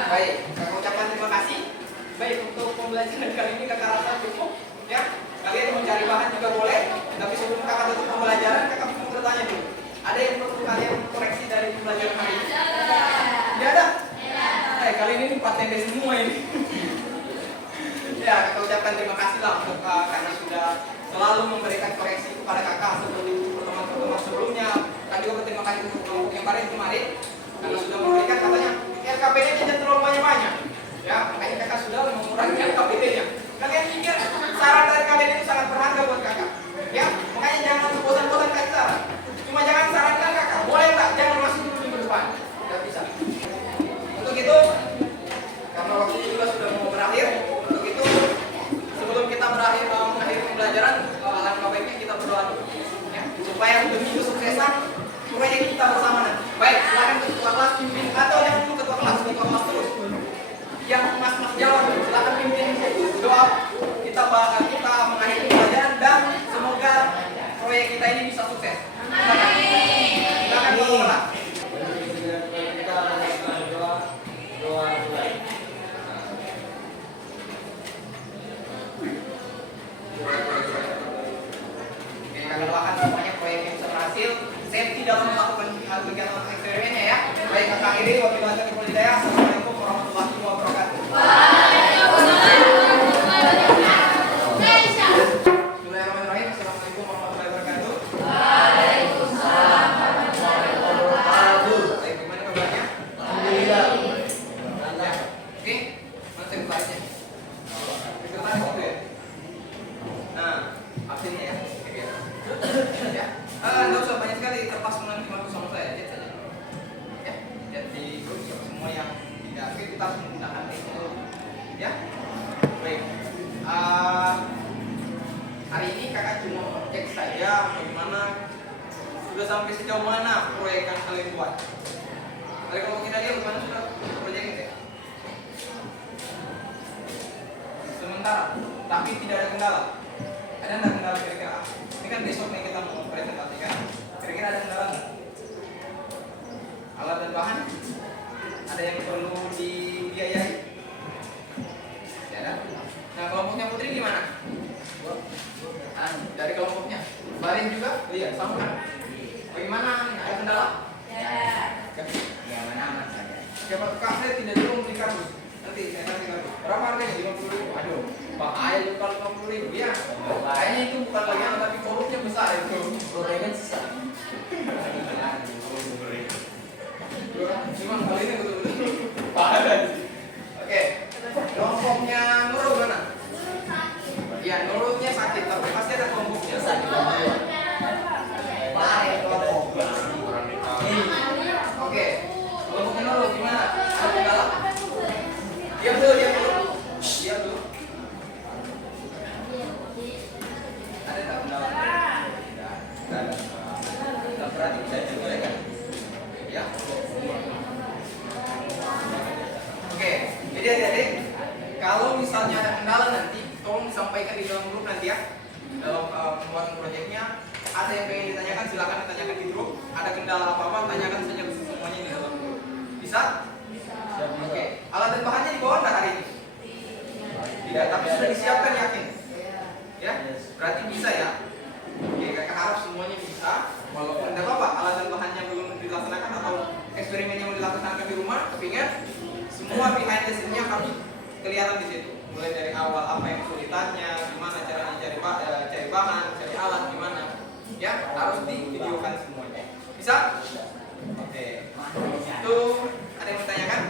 Baik, saya ucapkan terima kasih. Baik, untuk pembelajaran kali ini kakak rasa cukup. Ya, kalian mau cari bahan juga boleh. Tapi sebelum kakak tutup pembelajaran, kakak mau bertanya dulu. Ada yang perlu kalian koreksi dari pembelajaran hari ini? Tidak ada? Kali ini 4 TD semua ini. Ya, kakak ucapkan terima kasih lah untuk karena sudah selalu memberikan koreksi kepada kakak sebelum pertemuan sebelumnya. Kak juga berterima kasih untuk kelompok yang kemarin karena sudah memberikan katanya RKPD-nya jangan terlalu banyak. Ya, makanya kakak sudah mengurangi RKPD-nya. Kalian pikir saran dari kalian itu sangat berharga buat kakak. Ya, makanya jangan bosan-bosan kasih saran. Cuma jangan sarankan kakak, boleh nggak? Jangan masuk dulu minggu depan. Tidak bisa. Untuk itu, karena waktunya juga sudah mau berakhir. Untuk itu, sebelum kita mengakhiri pembelajaran, alangkah baiknya kita berdoa dulu. Ya, supaya demi kesuksesan proyek kita bersama nanti. Baik, silakan ketua kelas pimpin atau yang dulu ketua kelas terus. Yang mas-mas jawab dulu, silakan pimpin doa kita mengakhiri pembelajaran dan semoga proyek kita ini bisa sukses. Silakan ketua kelas. Karena semuanya proyek yang bisa berhasil, safety dalam melakukan dengan kegiatan eksperimennya ya. Baik, kakak ini wabillahi taufiq wal hidayah. Assalamualaikum warahmatullahi wabarakatuh. Bismillahirrahmanirrahim. Assalamualaikum warahmatullahi wabarakatuh. Baik, gimana kabarnya? Alhamdulillah. Oke, mana sekretarisnya? Sekretaris itu ya? Nah, absennya ya. Oke, ya. Nggak usah banyak sekali kertas nanti masuk sama saya, chat saja. Ya, chat di grup semua yang tidak aktif kita harus menggunakan teknologi. Ya, baik. Hari ini kakak cuma mau cek saja bagaimana sudah sampai sejauh mana proyek yang kalian buat. Dari kalau kita lihat bagaimana sudah proyeknya ya? Sementara, tapi tidak ada kendala. Ada nggak kendala kira-kira? Ini kan besok nih kita mau presentasikan. Kira-kira ada kendala nggak? Alat dan bahan? Ada yang perlu dibiayai? Ya ada. Nah, kelompoknya Putri gimana? Dari kelompoknya. Barin juga? Iya, sama kan? Bagaimana? Ada kendala? Ya, mana-mana saja. Siapa tukang saya tidak dulu membeli kardus. Nanti saya kasih kardus. Berapa harganya? 50.000. Aduh, bahaya juga kalau 50.000 ya. Kayaknya itu bukan lagi anak tapi korupnya besar itu. Gorengan sisa. Cuma kali ini betul-betul bahaya. Oke. Kelompoknya Nurul mana? Ya, Nurulnya sakit, tapi pasti ada kelompoknya sakit. Oke. Kelompoknya Nurul gimana? Ada kendala? Diam dulu. Diam dulu. Ada nggak kendala? Tidak ada. Tidak berarti bisa juga ya kan? Ya. Oke. Jadi adik-adik, kalau misalnya ada kendala nanti, tolong disampaikan di dalam grup nanti ya. Dalam pembuatan proyeknya, ada yang pengen ditanyakan silakan ditanyakan di grup. Ada kendala apa-apa, tanyakan saja semuanya di dalam grup. Bisa? Oke. Alat dan bahannya dibawa nggak hari ini? Tidak, tapi sudah disiapkan yakin? Ya, berarti bisa ya. Oke, kakak harap semuanya bisa. Walaupun tidak apa-apa, alat dan bahannya belum dilaksanakan atau eksperimen yang mau dilaksanakan di rumah, tapi ingat semua behind the scene-nya harus kelihatan di situ. Mulai dari awal apa yang kesulitannya, gimana caranya cari bahan, cari alat, gimana. Ya, harus divideokan semuanya. Bisa? Oke. Itu ada yang bertanyakan?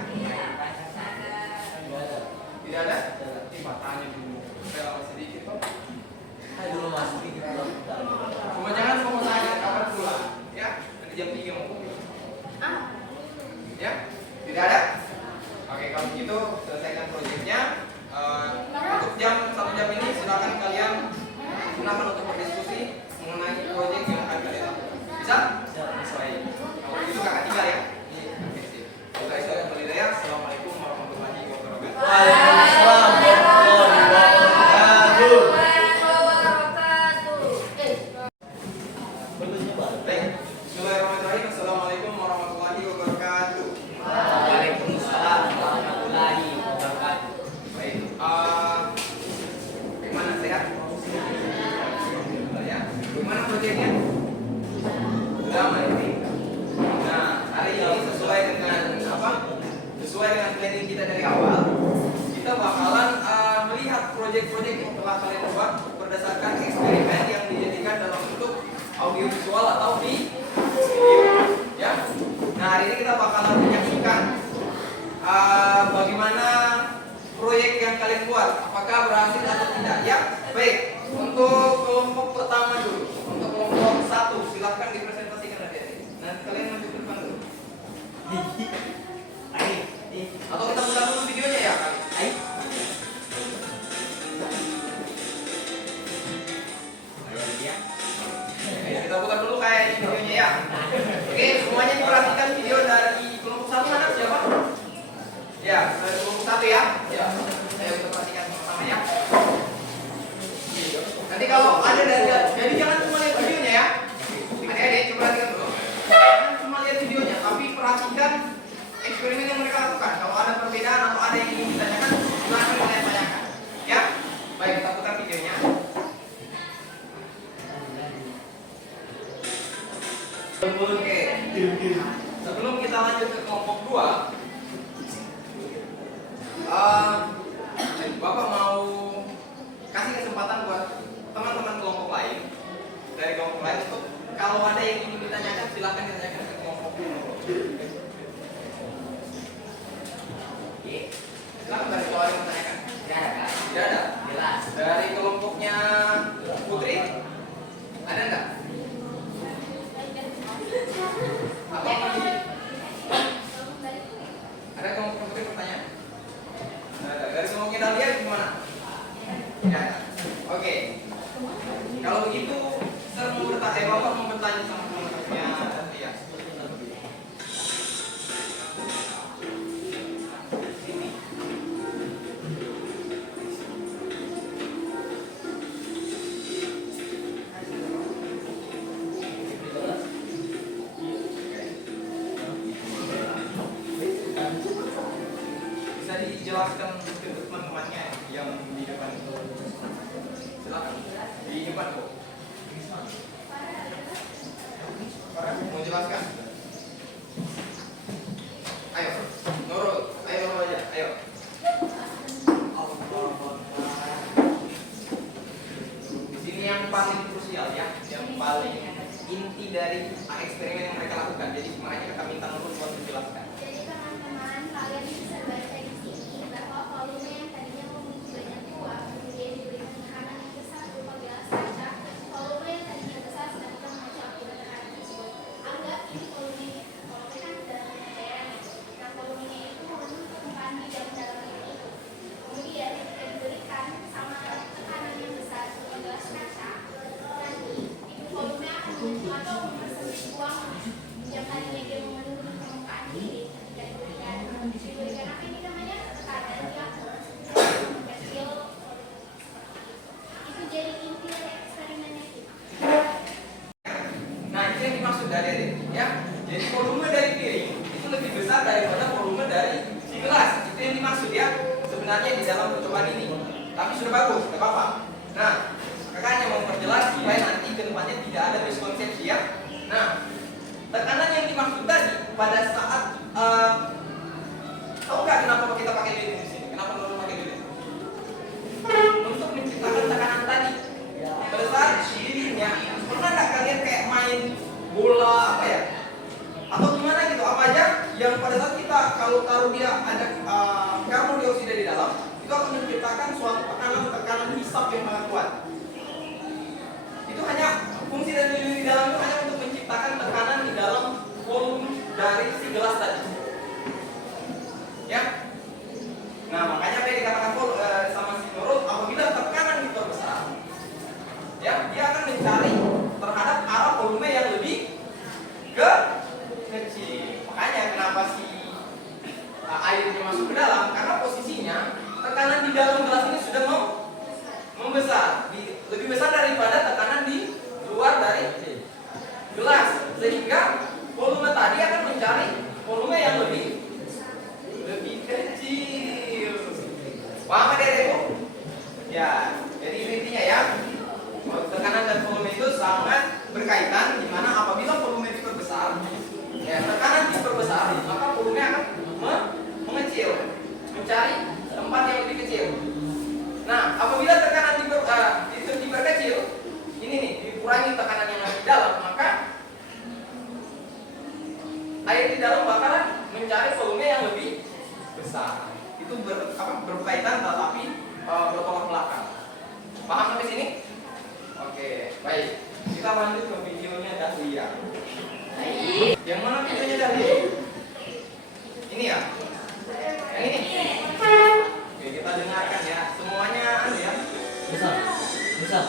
Tidak ada? Coba tanya dulu. Saya lama sedikit kok. Dulu masuk di grup. Cuma jangan mau tanya kapan pulang. Ya, nanti jam 3 mau pulang. Ya? Tidak ada? Oke, kalau gitu selesaikan proyeknya. Untuk satu jam ini silakan kalian gunakan untuk berdiskusi mengenai proyek yang akan kalian lakukan. Bisa? Baik. Kalau gitu kakak tinggal ya. Oke, sip. Baik, saya kembali ya. Assalamualaikum warahmatullahi wabarakatuh. Waalaikumsalam warahmatullahi wabarakatuh. Baik. Bismillahirrahmanirrahim. Assalamualaikum warahmatullahi wabarakatuh. Waalaikumsalam warahmatullahi wabarakatuh. Baik. Bagaimana sehat? Ya. Bagaimana proyeknya? Sudah aman ini. Nah, hari ini sesuai dengan apa? Sesuai dengan planning kita dari awal, kita bakalan melihat proyek-proyek yang telah kalian buat berdasarkan eksperimen yang dijadikan dalam bentuk audiovisual atau di video. Ya. Nah, hari ini kita bakalan menyaksikan bagaimana proyek yang kalian buat, apakah berhasil atau tidak. Ya, baik. Untuk kelompok pertama dulu, untuk kelompok 1 silahkan dipresentasikan adik-adik. Nanti kalian maju ke depan dulu. Atau kita buka dulu videonya ya kali. Oke, kita buka dulu kayak di videonya ya. Oke, semuanya diperhatikan video dari kelompok 1 mana siapa? Ya, dari kelompok 1 ya. Ya. Saya kita perhatikan sama-sama ya. Nanti kalau ada dari jadi jangan cuma lihat videonya ya. Adik-adik coba perhatikan dulu. Jangan cuma lihat videonya, tapi perhatikan eksperimen yang mereka lakukan. Kalau ada perbedaan atau ada yang ingin ditanyakan, silakan kalian tanyakan. Ya. Baik, kita putar videonya. Oke, Sebelum kita lanjut ke kelompok 2, Bapak mau kasih kesempatan buat teman-teman kelompok lain dari kelompok lain untuk kalau ada yang ingin ditanyakan silakan ditanyakan ke kelompok 2. Silakan dari kelompok yang ditanyakan. Tidak ada. Jelas. Dari kelompoknya Putri ada nggak? Apa lagi? Ada kelompok Putri pertanyaan? Ada. Dari kelompoknya Dahlia gimana? Tidak ada. Oke. Kalau begitu, saya mau bertanya, Bapak mau bertanya sama kelompoknya Dahlia. Bisa dijelaskan ke teman-temannya yang di depan itu. Silakan. Di depan kok. Mau jelaskan? Ayo, Nurul. Ayo Nurul aja. Ayo. Di sini yang paling krusial ya, yang paling inti dari eksperimen yang mereka lakukan. Jadi makanya kita minta Nurul buat menjelaskan. Jadi teman-teman, kalian bisa baca di sini bahwa volume yang tadinya memiliki banyak uang kemudian diberikan tekanan yang besar berupa gelas kaca. Volume yang tadinya besar sedangkan mengacu akibat tekanan tersebut. Anggap ini volume kan dalam cairan. Nah, volumenya itu memenuhi permukaan di dalam ini. Kemudian ketika diberikan sama tekanan yang besar berupa gelas kaca, nanti itu volume akan memenuhi atau mempersempit uang yang tadinya dia memenuhi permukaan ini. Dan diberikan apa ini namanya tekanan yang kecil. Itu jadi inti dari eksperimennya kita. Nah, itu yang dimaksud dari ya. Jadi volume dari piring itu lebih besar daripada volume dari si gelas. Itu yang dimaksud ya. Sebenarnya di dalam percobaan ini. Tapi sudah bagus, tidak apa-apa. Nah, kakak hanya mau memperjelas supaya nanti ke depannya tidak ada miskonsepsi ya. Nah, tekanan yang dimaksud tadi pada saat tahu nggak kenapa kita pakai lilin di sini? Kenapa Nurul pakai lilin? Untuk menciptakan tekanan tadi. Pada saat lilinnya, pernah nggak kalian kayak main bola apa ya? Atau gimana gitu? Apa aja yang pada saat kita kalau taruh dia ada karbon dioksida di dalam, itu akan menciptakan suatu tekanan hisap yang sangat kuat. Itu hanya fungsi dari lilin di dalam itu hanya untuk menciptakan tekanan di dalam volume dari si gelas tadi. Ya. Nah, makanya apa yang dikatakan sama si Nurul, apabila tekanan diperbesar, ya, dia akan mencari terhadap arah volume yang lebih kecil. Makanya kenapa si airnya masuk ke dalam? Karena posisinya tekanan di dalam gelas ini sudah membesar, lebih besar daripada tekanan di luar dari gelas, sehingga volume tadi akan mencari volume yang lebih kecil. Paham adek-adekku? Ya, jadi intinya ya, tekanan dan volume itu sangat berkaitan, di mana apabila volume diperbesar, ya tekanan diperbesar, maka volume akan mengecil, mencari tempat yang lebih kecil. Nah, apabila tekanan diperkecil, ini nih dikurangi tekanan yang ada di dalam, maka air di dalam bakalan mencari volume yang lebih besar. Itu berkaitan tetapi bertolak belakang. Paham sampai sini? Oke, baik. Kita lanjut ke videonya Dahlia. Yang mana videonya Dahlia? Ini ya? Yang ini? Oke, kita dengarkan ya. Semuanya ya. Bisa. Bisa.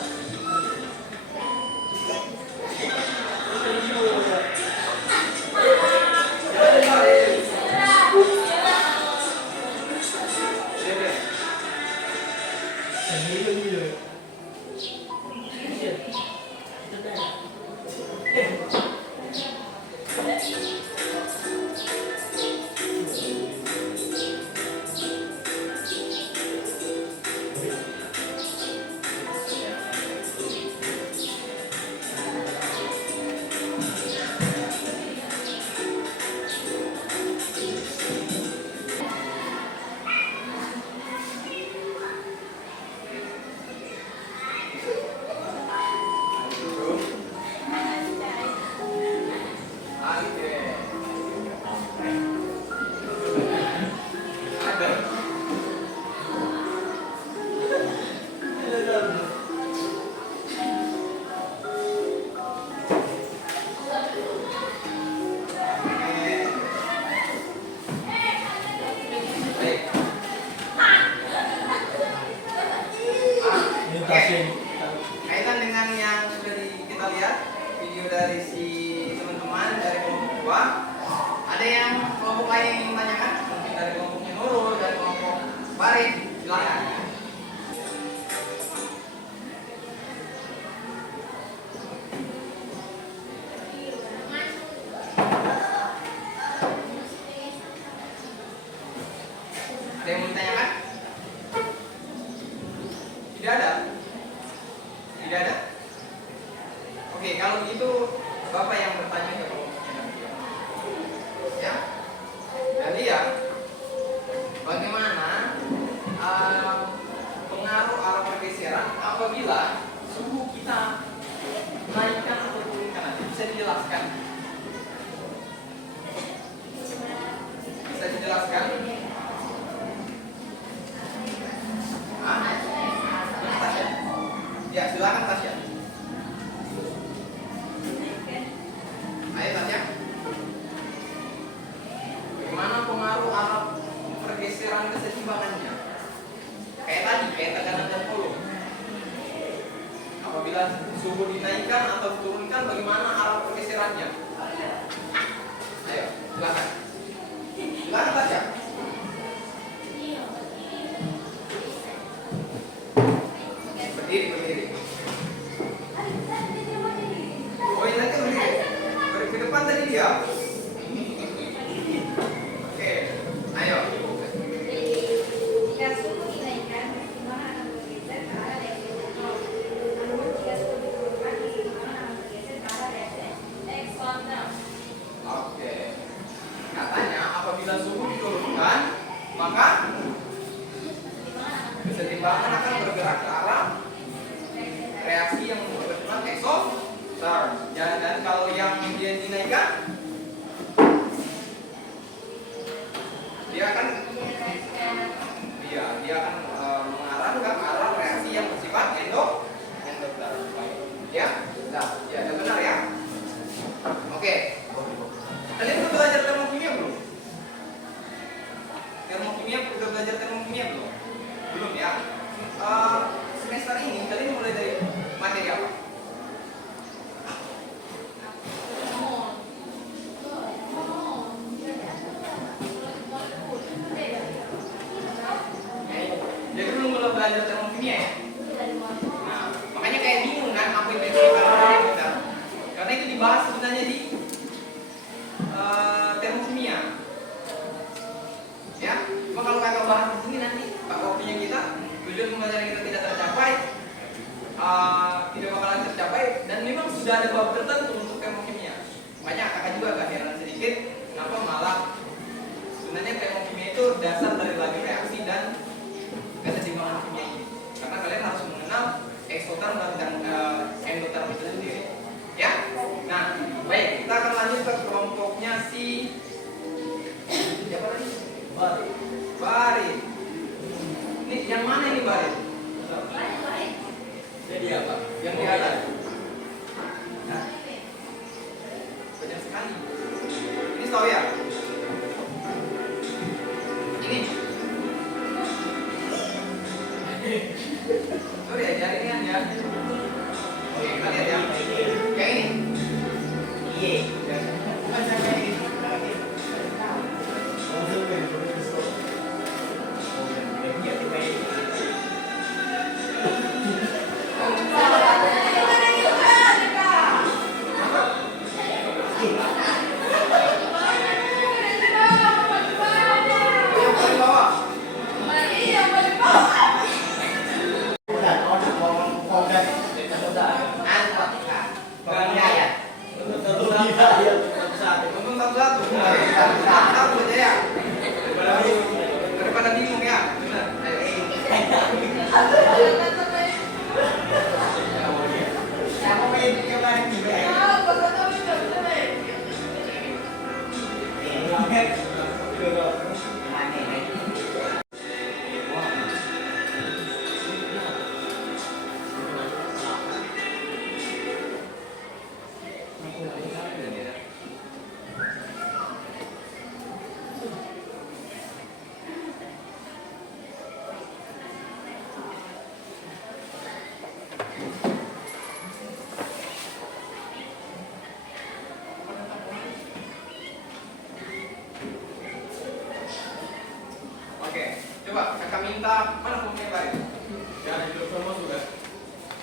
dari si teman-teman dari kelompok 2. Ada yang kelompok lain yang ingin tanyakan? Mungkin dari kelompoknya Nurul, dari kelompok Barit, silakan. Ada yang mau ditanyakan? Tidak ada? Tidak ada? Oke, kalau begitu Bapak yang bertanya ke kelompoknya nanti ya. Jadi ya, bagaimana pengaruh arah pergeseran apabila suhu kita naikkan atau turunkan? Nanti bisa dijelaskan? Bisa dijelaskan? Tasya? Ya, silakan Tasya. Ayo Tasya. Bagaimana pengaruh arah pergeseran kesetimbangannya? Kayak tadi, kayak tekanan dan volume. Apabila suhu dinaikkan atau diturunkan, bagaimana arah pergeserannya? Ayo, silakan. Silakan Tasya. Berdiri. Oh, ini nanti berdiri. Ke depan tadi dia. Oke, ayo. Jika suhu dinaikkan, kesetimbangan akan bergeser ke arah reaksi eksoter. Namun jika suhu diturunkan, kesetimbangan akan bergeser ke arah reaksi eksoter. Oke. Katanya apabila suhu diturunkan, maka kesetimbangan akan bergerak ke arah reaksi yang berkecuali eksoter. Dan kalau yang dia dinaikkan, dia akan mengarah ke arah reaksi yang bersifat endoter. Ya, ya, benar ya. Oke. Kalian udah belajar termokimia belum? Udah belajar termokimia belum? Belum ya. Semester ini kalian mulai dari materi apa? Jadi belum belajar termokimia ya? Nah, makanya kayak bingung kan apa itu kita. Karena itu dibahas sebenarnya di termokimia. Ya, cuma kalau kakak bahas di sini nanti waktunya kita tujuan pembelajaran kita tidak tercapai, tidak bakalan tercapai, dan memang sudah ada bab tertentu untuk termokimia. Makanya kakak juga agak heran sedikit kenapa malah sebenarnya termokimia itu dasar dari lagi reaksi dan kesetimbangan kimia ini. Karena kalian harus mengenal eksoterm dan endoterm itu sendiri. Ya, nah baik, kita akan lanjut ke kelompoknya si siapa tadi? Barit. Ini yang mana ini Barit? Jadi apa? Yang di atas. Nah, banyak sekali. Ini tahu ya? Ini. Sorry ya, jaringan ya. Oke, kita lihat ya. Kayak ini. Iya. Bukan sampai ini. Daripada bingung ya. Coba kakak minta mana pemain baru? Jangan dulu semua sudah.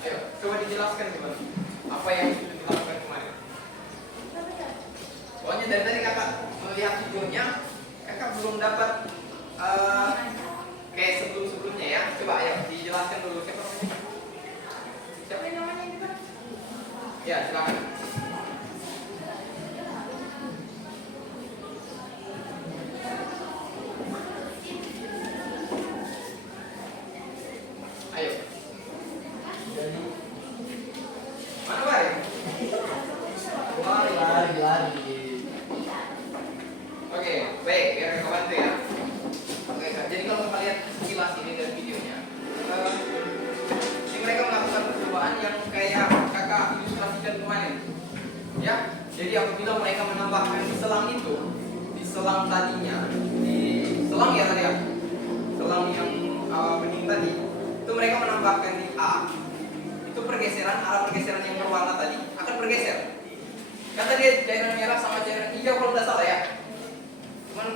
Ayo, coba dijelaskan gimana? Apa yang sudah dilakukan kemarin? Pokoknya dari tadi kakak melihat videonya, kakak belum dapat kayak sebelum-sebelumnya ya. Coba ayo dijelaskan dulu siapa namanya? Siapa yang namanya juga? Ya, silakan. Ayo. Mana Bay? Lari. Oke, baik, biar kakak bantu ya. Oke, Kak. Jadi kalau kakak lihat sekilas ini dari videonya, ini mereka melakukan percobaan yang kayak kakak ilustrasikan kemarin. Ya, jadi apabila mereka menambahkan di selang itu, di selang tadinya, di selang ya tadi ya, selang yang bening tadi, itu mereka menambahkan di A, itu pergeseran, arah pergeseran yang berwarna tadi akan bergeser. Kan tadi cairan merah sama cairan hijau kalau tidak salah ya. Cuman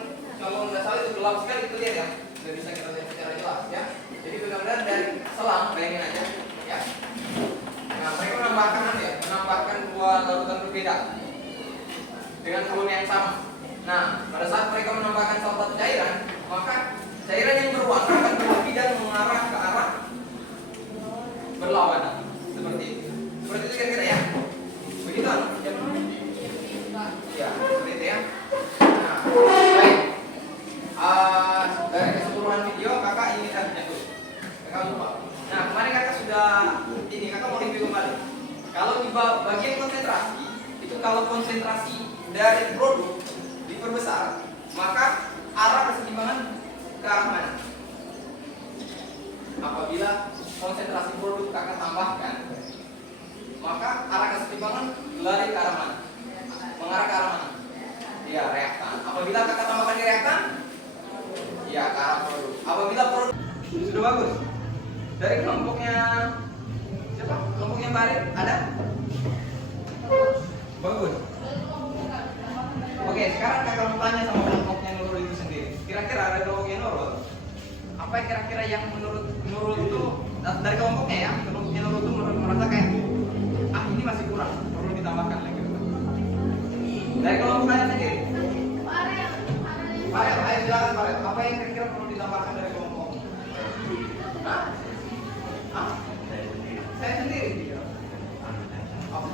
kalau nggak salah itu gelap sekali itu lihat ya, nggak bisa kita lihat secara jelas ya. Jadi benar-benar dari selang, bayangin aja ya. Nah mereka menambahkan dua larutan berbeda dengan volume yang sama. Nah pada saat mereka menambahkan salah satu cairan, maka cairan yang berwarna akan berlebih dan mengarah ke arah berlawanan seperti itu. Seperti itu kira-kira ya. Begitu kan? Ya, seperti itu ya. Nah, baik. Dari keseluruhan video kakak ini tanya tuh. Kakak lupa. Nah, kemarin kakak sudah kakak mau review kembali. Kalau di bagian konsentrasi, itu kalau konsentrasi dari produk diperbesar, maka arah keseimbangan ke arah mana? Apabila konsentrasi produk kakak tambahkan, maka arah keseimbangan lari ke arah mana? Mengarah ke arah mana? Ya, reaktan. Apabila kakak tambahkan di reaktan, ya ke arah produk. Apabila produk sudah bagus, dari kelompoknya siapa? Kelompoknya Barit ada? Bagus. Oke, sekarang kakak mau tanya sama kelompoknya Nurul itu sendiri. Kira-kira ada kelompoknya Nurul, apa kira-kira yang menurut Nurul itu dari kelompoknya ya? Kelompoknya Nurul itu merasa kayak ini masih kurang, perlu ditambahkan lagi. Dari kelompok kalian sendiri. Farel, ayo silakan Farel. Apa yang kira-kira perlu ditambahkan dari kelompok? Hah? Saya sendiri. Oh.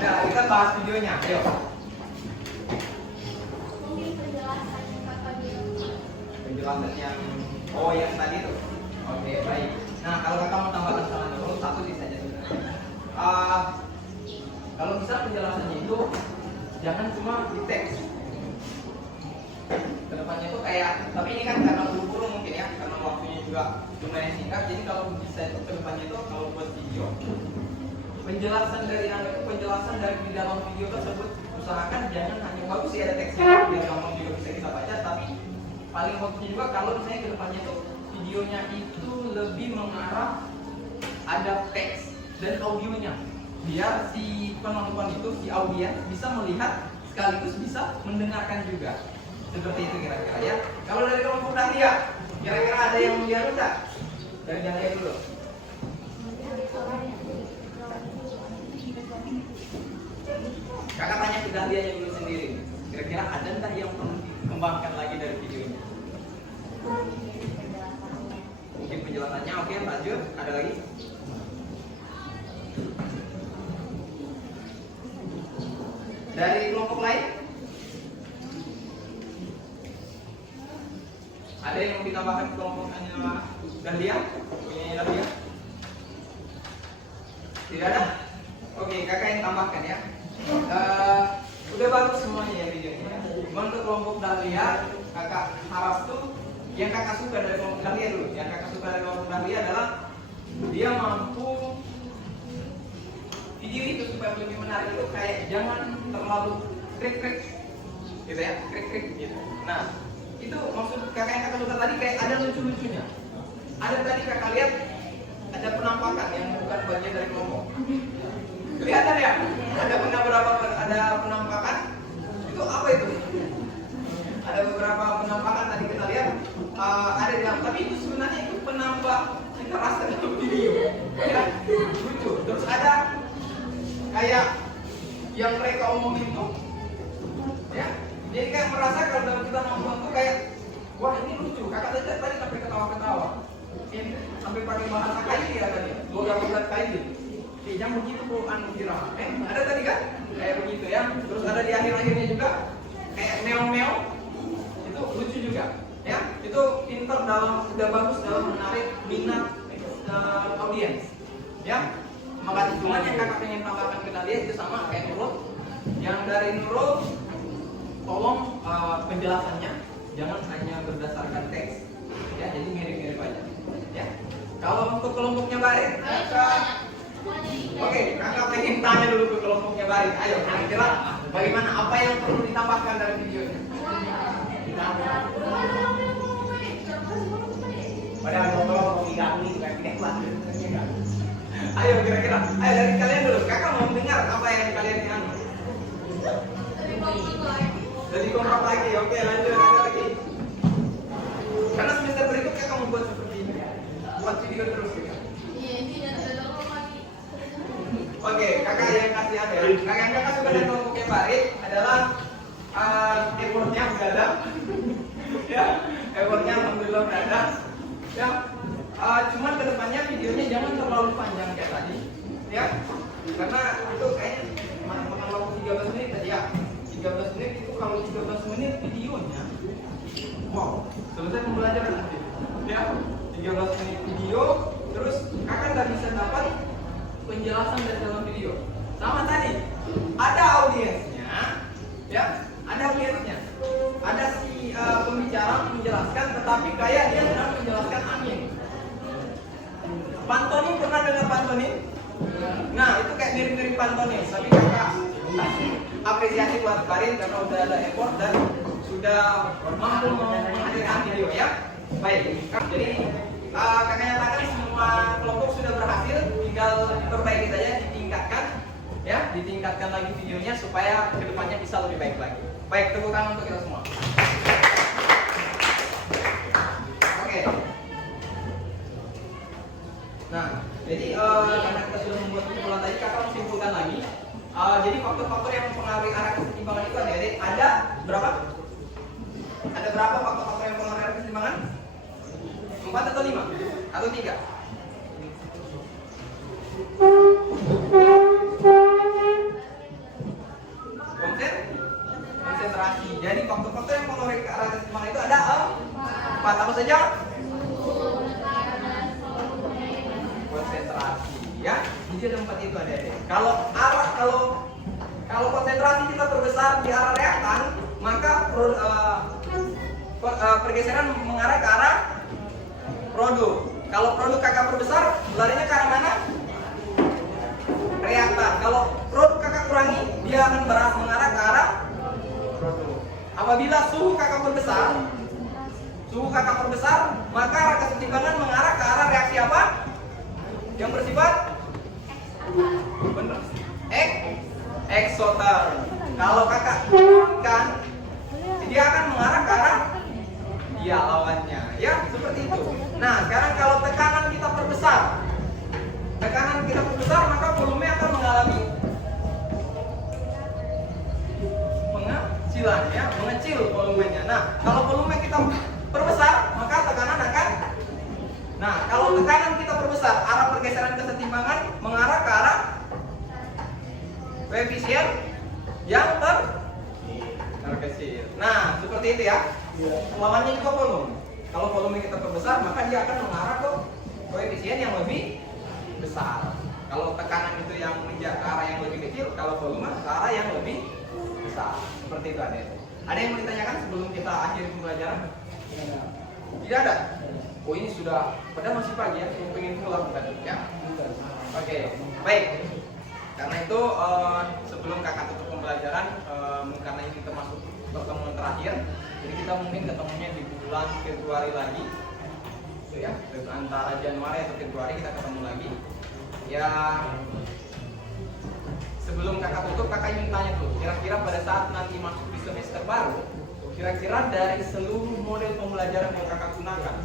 Nah, kita bahas videonya. Ayo. Penjelasan yang tadi tuh. Oke, baik. Nah, kalau kakak mau tambahkan sama dulu satu sih saja. Kalau bisa penjelasannya itu jangan cuma di teks. Kedepannya itu kayak, tapi ini kan karena buru-buru mungkin ya, karena waktunya juga lumayan singkat. Jadi kalau bisa itu kedepannya itu kalau buat video, penjelasan dari di dalam video tersebut usahakan jangan hanya bagus sih ada teksnya di dalam juga bisa kita baca, tapi paling bagusnya juga kalau misalnya kedepannya itu videonya itu lebih mengarah ada teks dan audionya, biar si penonton itu, si audiens bisa melihat sekaligus bisa mendengarkan juga. Seperti itu kira-kira ya. Kalau dari kelompok Dahlia, kira-kira ada yang melihat enggak? Dari Dahlia dulu. Kakak tanya ke Dahlia dulu sendiri. Kira-kira ada enggak yang perlu dikembangkan lagi dari videonya? Mungkin penjelasannya oke, lanjut. Ada lagi? Dari kelompok lain? Ada yang mau ditambahkan ke kelompok Dahlia? Punya Dahlia? Tidak ada? Oke, kakak yang tambahkan ya. Udah bagus semuanya ya videonya. Cuman untuk kelompok Dahlia, kakak harap tuh yang kakak suka dari kelompok Dahlia dulu. Yang kakak suka dari kelompok Dahlia adalah dia mampu video itu supaya lebih menarik itu kayak jangan terlalu krik-krik gitu ya, krik-krik gitu. Nah, itu maksud kakak yang kakak suka tadi kayak ada lucu-lucunya. Ada tadi kakak lihat ada penampakan yang bukan bagian dari kelompok. Kelihatan ya? Ada penampakan. Itu apa itu? Ada beberapa penampakan tadi kita ada yang, tapi itu sebenarnya itu penambah cita rasa dalam video. Ya, lucu. Terus ada kayak yang mereka omongin tuh, ya. Jadi kayak merasa kalau dalam kita nonton tuh kayak, wah ini lucu. Kakak tadi sampai ketawa-ketawa. Ini sampai pakai bahasa kaili ya tadi. Logat kaili. Jangan begitu kok anu viral. Ada tadi kan? Kayak begitu ya. Terus ada di akhir-akhirnya juga kayak meong-meong. Itu lucu juga. Ya, itu pinter dalam, sudah bagus dalam menarik minat audiens. Ya, maka cuman yang kakak pengen tambahkan ke kalian itu sama kayak Nurul. Yang dari Nurul, tolong penjelasannya jangan hanya berdasarkan teks. Ya, jadi mirip-mirip aja. Ya. Kalau untuk kelompoknya Barit, kakak, oke, kakak pengen tanya dulu ke kelompoknya Barit. Ayo, kira-kira bagaimana, apa yang perlu ditambahkan dari videonya? Padahal ngomong diganggu juga tidak kuat. Ayo kira-kira, ayo dari kalian dulu. Kakak mau dengar apa yang kalian anu. Jadi kompak lagi, oke lanjut lagi. Karena semester berikut kakak mau buat seperti ini, buat video terus ya. Oke, kakak yang kasih ada. Kakak sudah dari kelompoknya Barit adalah effortnya sudah ada. Ya, effortnya alhamdulillah sudah ada. Ya, cuman kedepannya videonya jangan terlalu panjang kayak tadi, ya, karena itu kayaknya makan waktu 13 menit tadi ya. 13 menit itu kalau 13 menit videonya, wow, selesai pembelajaran nanti, ya. 13 menit video, terus kakak nggak bisa dapat penjelasan dari dalam video. Sama tadi, ada audiensnya, ya, ada audiensnya. Ada si pembicara menjelaskan, tetapi kayak dia sedang menjelaskan angin. Pantonin, pernah dengar pantonin? Nah, itu kayak mirip-mirip pantonin. Tapi kakak apresiasi buat Karin karena udah ada effort dan sudah mampu menghadirkan video ya. Baik, jadi kakak nyatakan semua kelompok sudah berhasil, tinggal diperbaiki saja, ditingkatkan, ya, ditingkatkan lagi videonya supaya kedepannya bisa lebih baik lagi. Baik, tepuk tangan untuk kita semua. Oke. Nah, jadi karena kita sudah membuat kesimpulan tadi, kakak mau simpulkan lagi. Jadi faktor-faktor yang mempengaruhi arah kesetimbangan itu ada berapa? Ada berapa faktor-faktor yang mempengaruhi arah kesetimbangan? 4 atau 5? Atau 3? Konsentrasi. Jadi faktor-faktor yang mempengaruhi ke arah kesetimbangan itu ada 4. Apa saja? Konsentrasi, ya. Jadi ada 4 itu ada. Kalau konsentrasi kita perbesar di arah reaktan, maka pergeseran mengarah ke arah produk. Kalau produk kakak perbesar, larinya ke arah mana? Reaktan. Kalau produk kakak kurangi, dia akan mengarah ke arah produk. Apabila suhu kakak perbesar, maka arah kesetimbangan mengarah ke arah reaksi apa? Yang bersifat benar. Eksoterm. Kalau kakak kurangkan, dia akan mengarah ke arah lawannya. Ya, seperti itu. Nah, sekarang kalau tekanan kita perbesar, maka volume akan mengalami pengecilan, ya, mengecil volumenya. Nah, kalau volume kita perbesar, maka tekanan akan. Nah, kalau tekanan kita perbesar, arah pergeseran kesetimbangan mengarah ke arah koefisien yang terkecil. Nah, seperti itu ya. Lawannya juga volume. Kalau volume kita perbesar, maka dia akan mengarah ke koefisien yang lebih besar. Kalau tekanan itu yang ke arah yang lebih kecil, kalau volume ke arah yang lebih besar. Seperti itu ada. Ada yang mau ditanyakan sebelum kita akhiri pembelajaran? Tidak ada. Oh, ini sudah, padahal masih pagi ya, saya pengen pulang tadi ya. Oke, baik. Karena itu sebelum kakak tutup pembelajaran, karena ini termasuk pertemuan terakhir, jadi kita mungkin ketemunya di bulan Februari lagi, so, ya, antara Januari atau Februari kita ketemu lagi. Ya, sebelum kakak tutup, kakak ingin tanya dulu, kira-kira pada saat nanti masuk di semester baru, Kira-kira dari seluruh model pembelajaran yang kakak gunakan,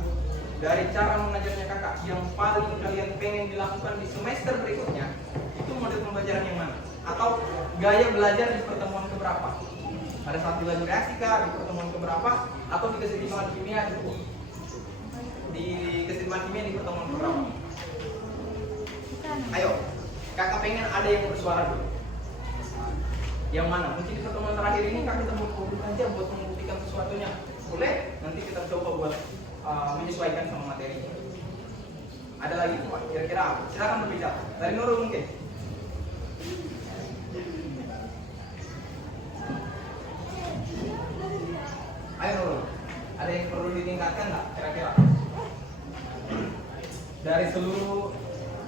dari cara mengajarnya kakak yang paling kalian pengen dilakukan di semester berikutnya, itu model pembelajaran yang mana? Atau gaya belajar di pertemuan keberapa? Pada saat belajar reaksi kah? Di pertemuan keberapa? Atau di keseimbangan kimia di keseimbangan kimia di pertemuan keberapa? Ayo, kakak pengen ada yang bersuara dulu. Yang mana? Mungkin di pertemuan terakhir ini kakak kita mau aja buat membuktikan sesuatunya. Boleh? Nanti kita coba buat menyesuaikan sama materi. Ada lagi Pak? Kira-kira apa? Silakan berbicara. Dari Nurul mungkin. Ayo Nurul. Ada yang perlu ditingkatkan nggak? Kira-kira? Dari seluruh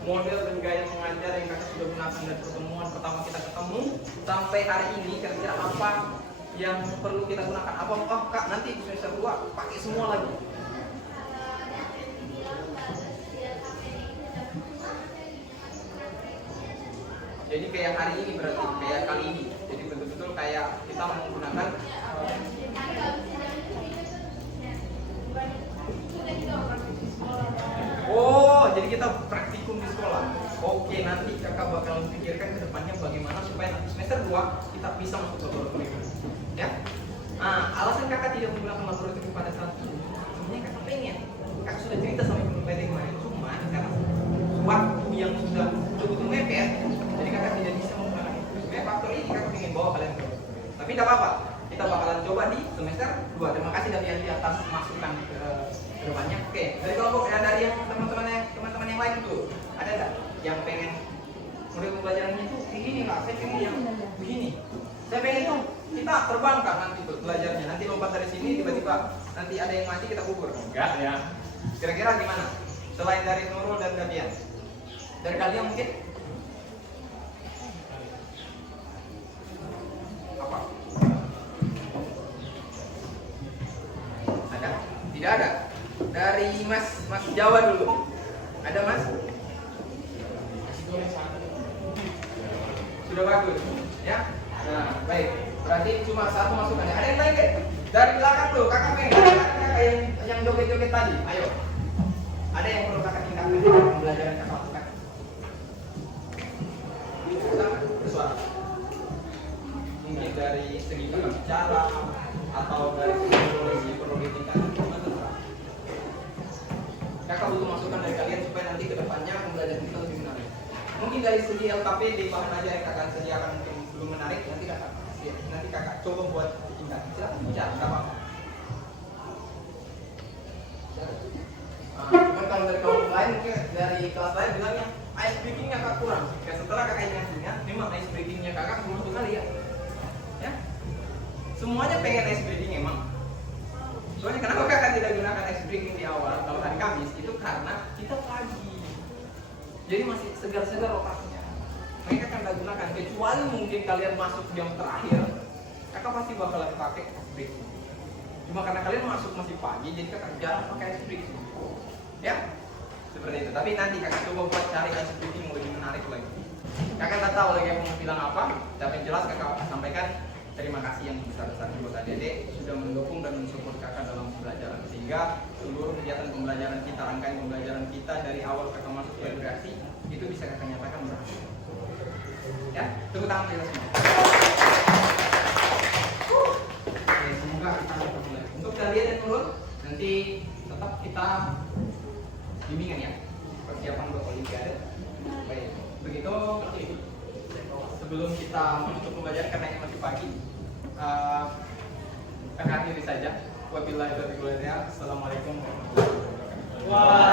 model dan gaya mengajar yang kakak sudah gunakan dari pertemuan pertama kita ketemu sampai hari ini, kira-kira apa yang perlu kita gunakan? Apa kak nanti di semester 2 pakai semua lagi? Jadi kayak hari ini berarti kayak kali ini. Jadi betul-betul kayak kita menggunakan oh, jadi kita praktikum di sekolah. Oke, nanti kakak bakal memikirkan ke depannya bagaimana supaya nanti semester 2 kita bisa masuk laboratorium. Ya. Nah, alasan kakak tidak menggunakan laboratorium pada saat ini, sebenarnya kakak pengen. Kakak sudah cerita sama ibu PT kemarin, cuma karena waktu yang sudah cukup mepet, jadi kakak tidak bisa menggunakan itu. Sebenarnya faktor ini kakak ingin bawa kalian ke. Tapi tidak apa-apa, kita bakalan coba di semester 2. Terima kasih dari atas masukan ke depannya. Oke, dari kelompok ya, dari yang teman-teman yang lain tuh ada nggak yang pengen model pembelajarannya itu begini nggak? Saya pengen yang begini. Saya pengen tuh kita terbang kak nanti tuh belajarnya. Nanti lompat dari sini tiba-tiba nanti ada yang mati kita kubur. Enggak ya. Kira-kira gimana? Selain dari Nurul dan Gabian, dari kalian mungkin apa? Ada? Tidak ada. Dari Mas Jawa dulu. Ada Mas? Sudah bagus, ya. Nah, baik. Berarti cuma satu masukan. Ada yang lain deh? Dari belakang tuh, kakak pengen kakak yang joget-joget tadi. Ayo. Ada yang perlu kakak tingkatkan di pembelajaran kakak lakukan? Silakan bersuara. Mungkin dari segi kakak bicara atau dari segi perlu ditingkatkan. Kakak butuh masukan dari kalian supaya nanti ke depannya pembelajaran kita lebih menarik. Mungkin dari segi LKPD bahan ajar yang kakak sediakan mungkin belum menarik, nanti kakak coba buat tingkatkan. Silakan bicara, nggak apa-apa. Cuman kalau dari kelompok lain mungkin dari kelas lain bilangnya ice breakingnya kakak kurang. Ya setelah kakak ingatnya, memang ice breakingnya kakak kurang sekali ya. Ya, semuanya pengen ice breaking emang. Soalnya kenapa kakak tidak gunakan ice breaking di awal kalau hari Kamis itu karena kita pagi, jadi masih segar-segar otaknya. Mereka kan tidak gunakan kecuali mungkin kalian masuk jam terakhir, kakak pasti bakalan pakai ice breaking. Cuma karena kalian masuk masih pagi, jadi kakak jarang pakai ice breaking. Ya, seperti itu. Tapi nanti kakak coba buat cari ice breaking yang lebih menarik lagi. Kakak tak tahu lagi mau bilang apa, tapi yang jelas kakak sampaikan terima kasih yang besar-besarnya buat Dede sudah mendukung dan mensupport kakak dalam pembelajaran, sehingga seluruh kegiatan pembelajaran kita, rangkaian pembelajaran kita dari awal kakak masuk ke reaksi itu bisa kakak nyatakan berhasil. Ya, tepuk tangan kita semua. Oke, semoga kita dapat mulai. Untuk kalian yang turun, nanti tetap kita bimbingan ya, persiapan buat olimpiade. Baik, begitu. Sebelum kita menutup pembelajaran karena ini masih pagi, kakak akhiri saja. Wabillahi taufiq wal hidayah. Assalamualaikum warahmatullahi wabarakatuh.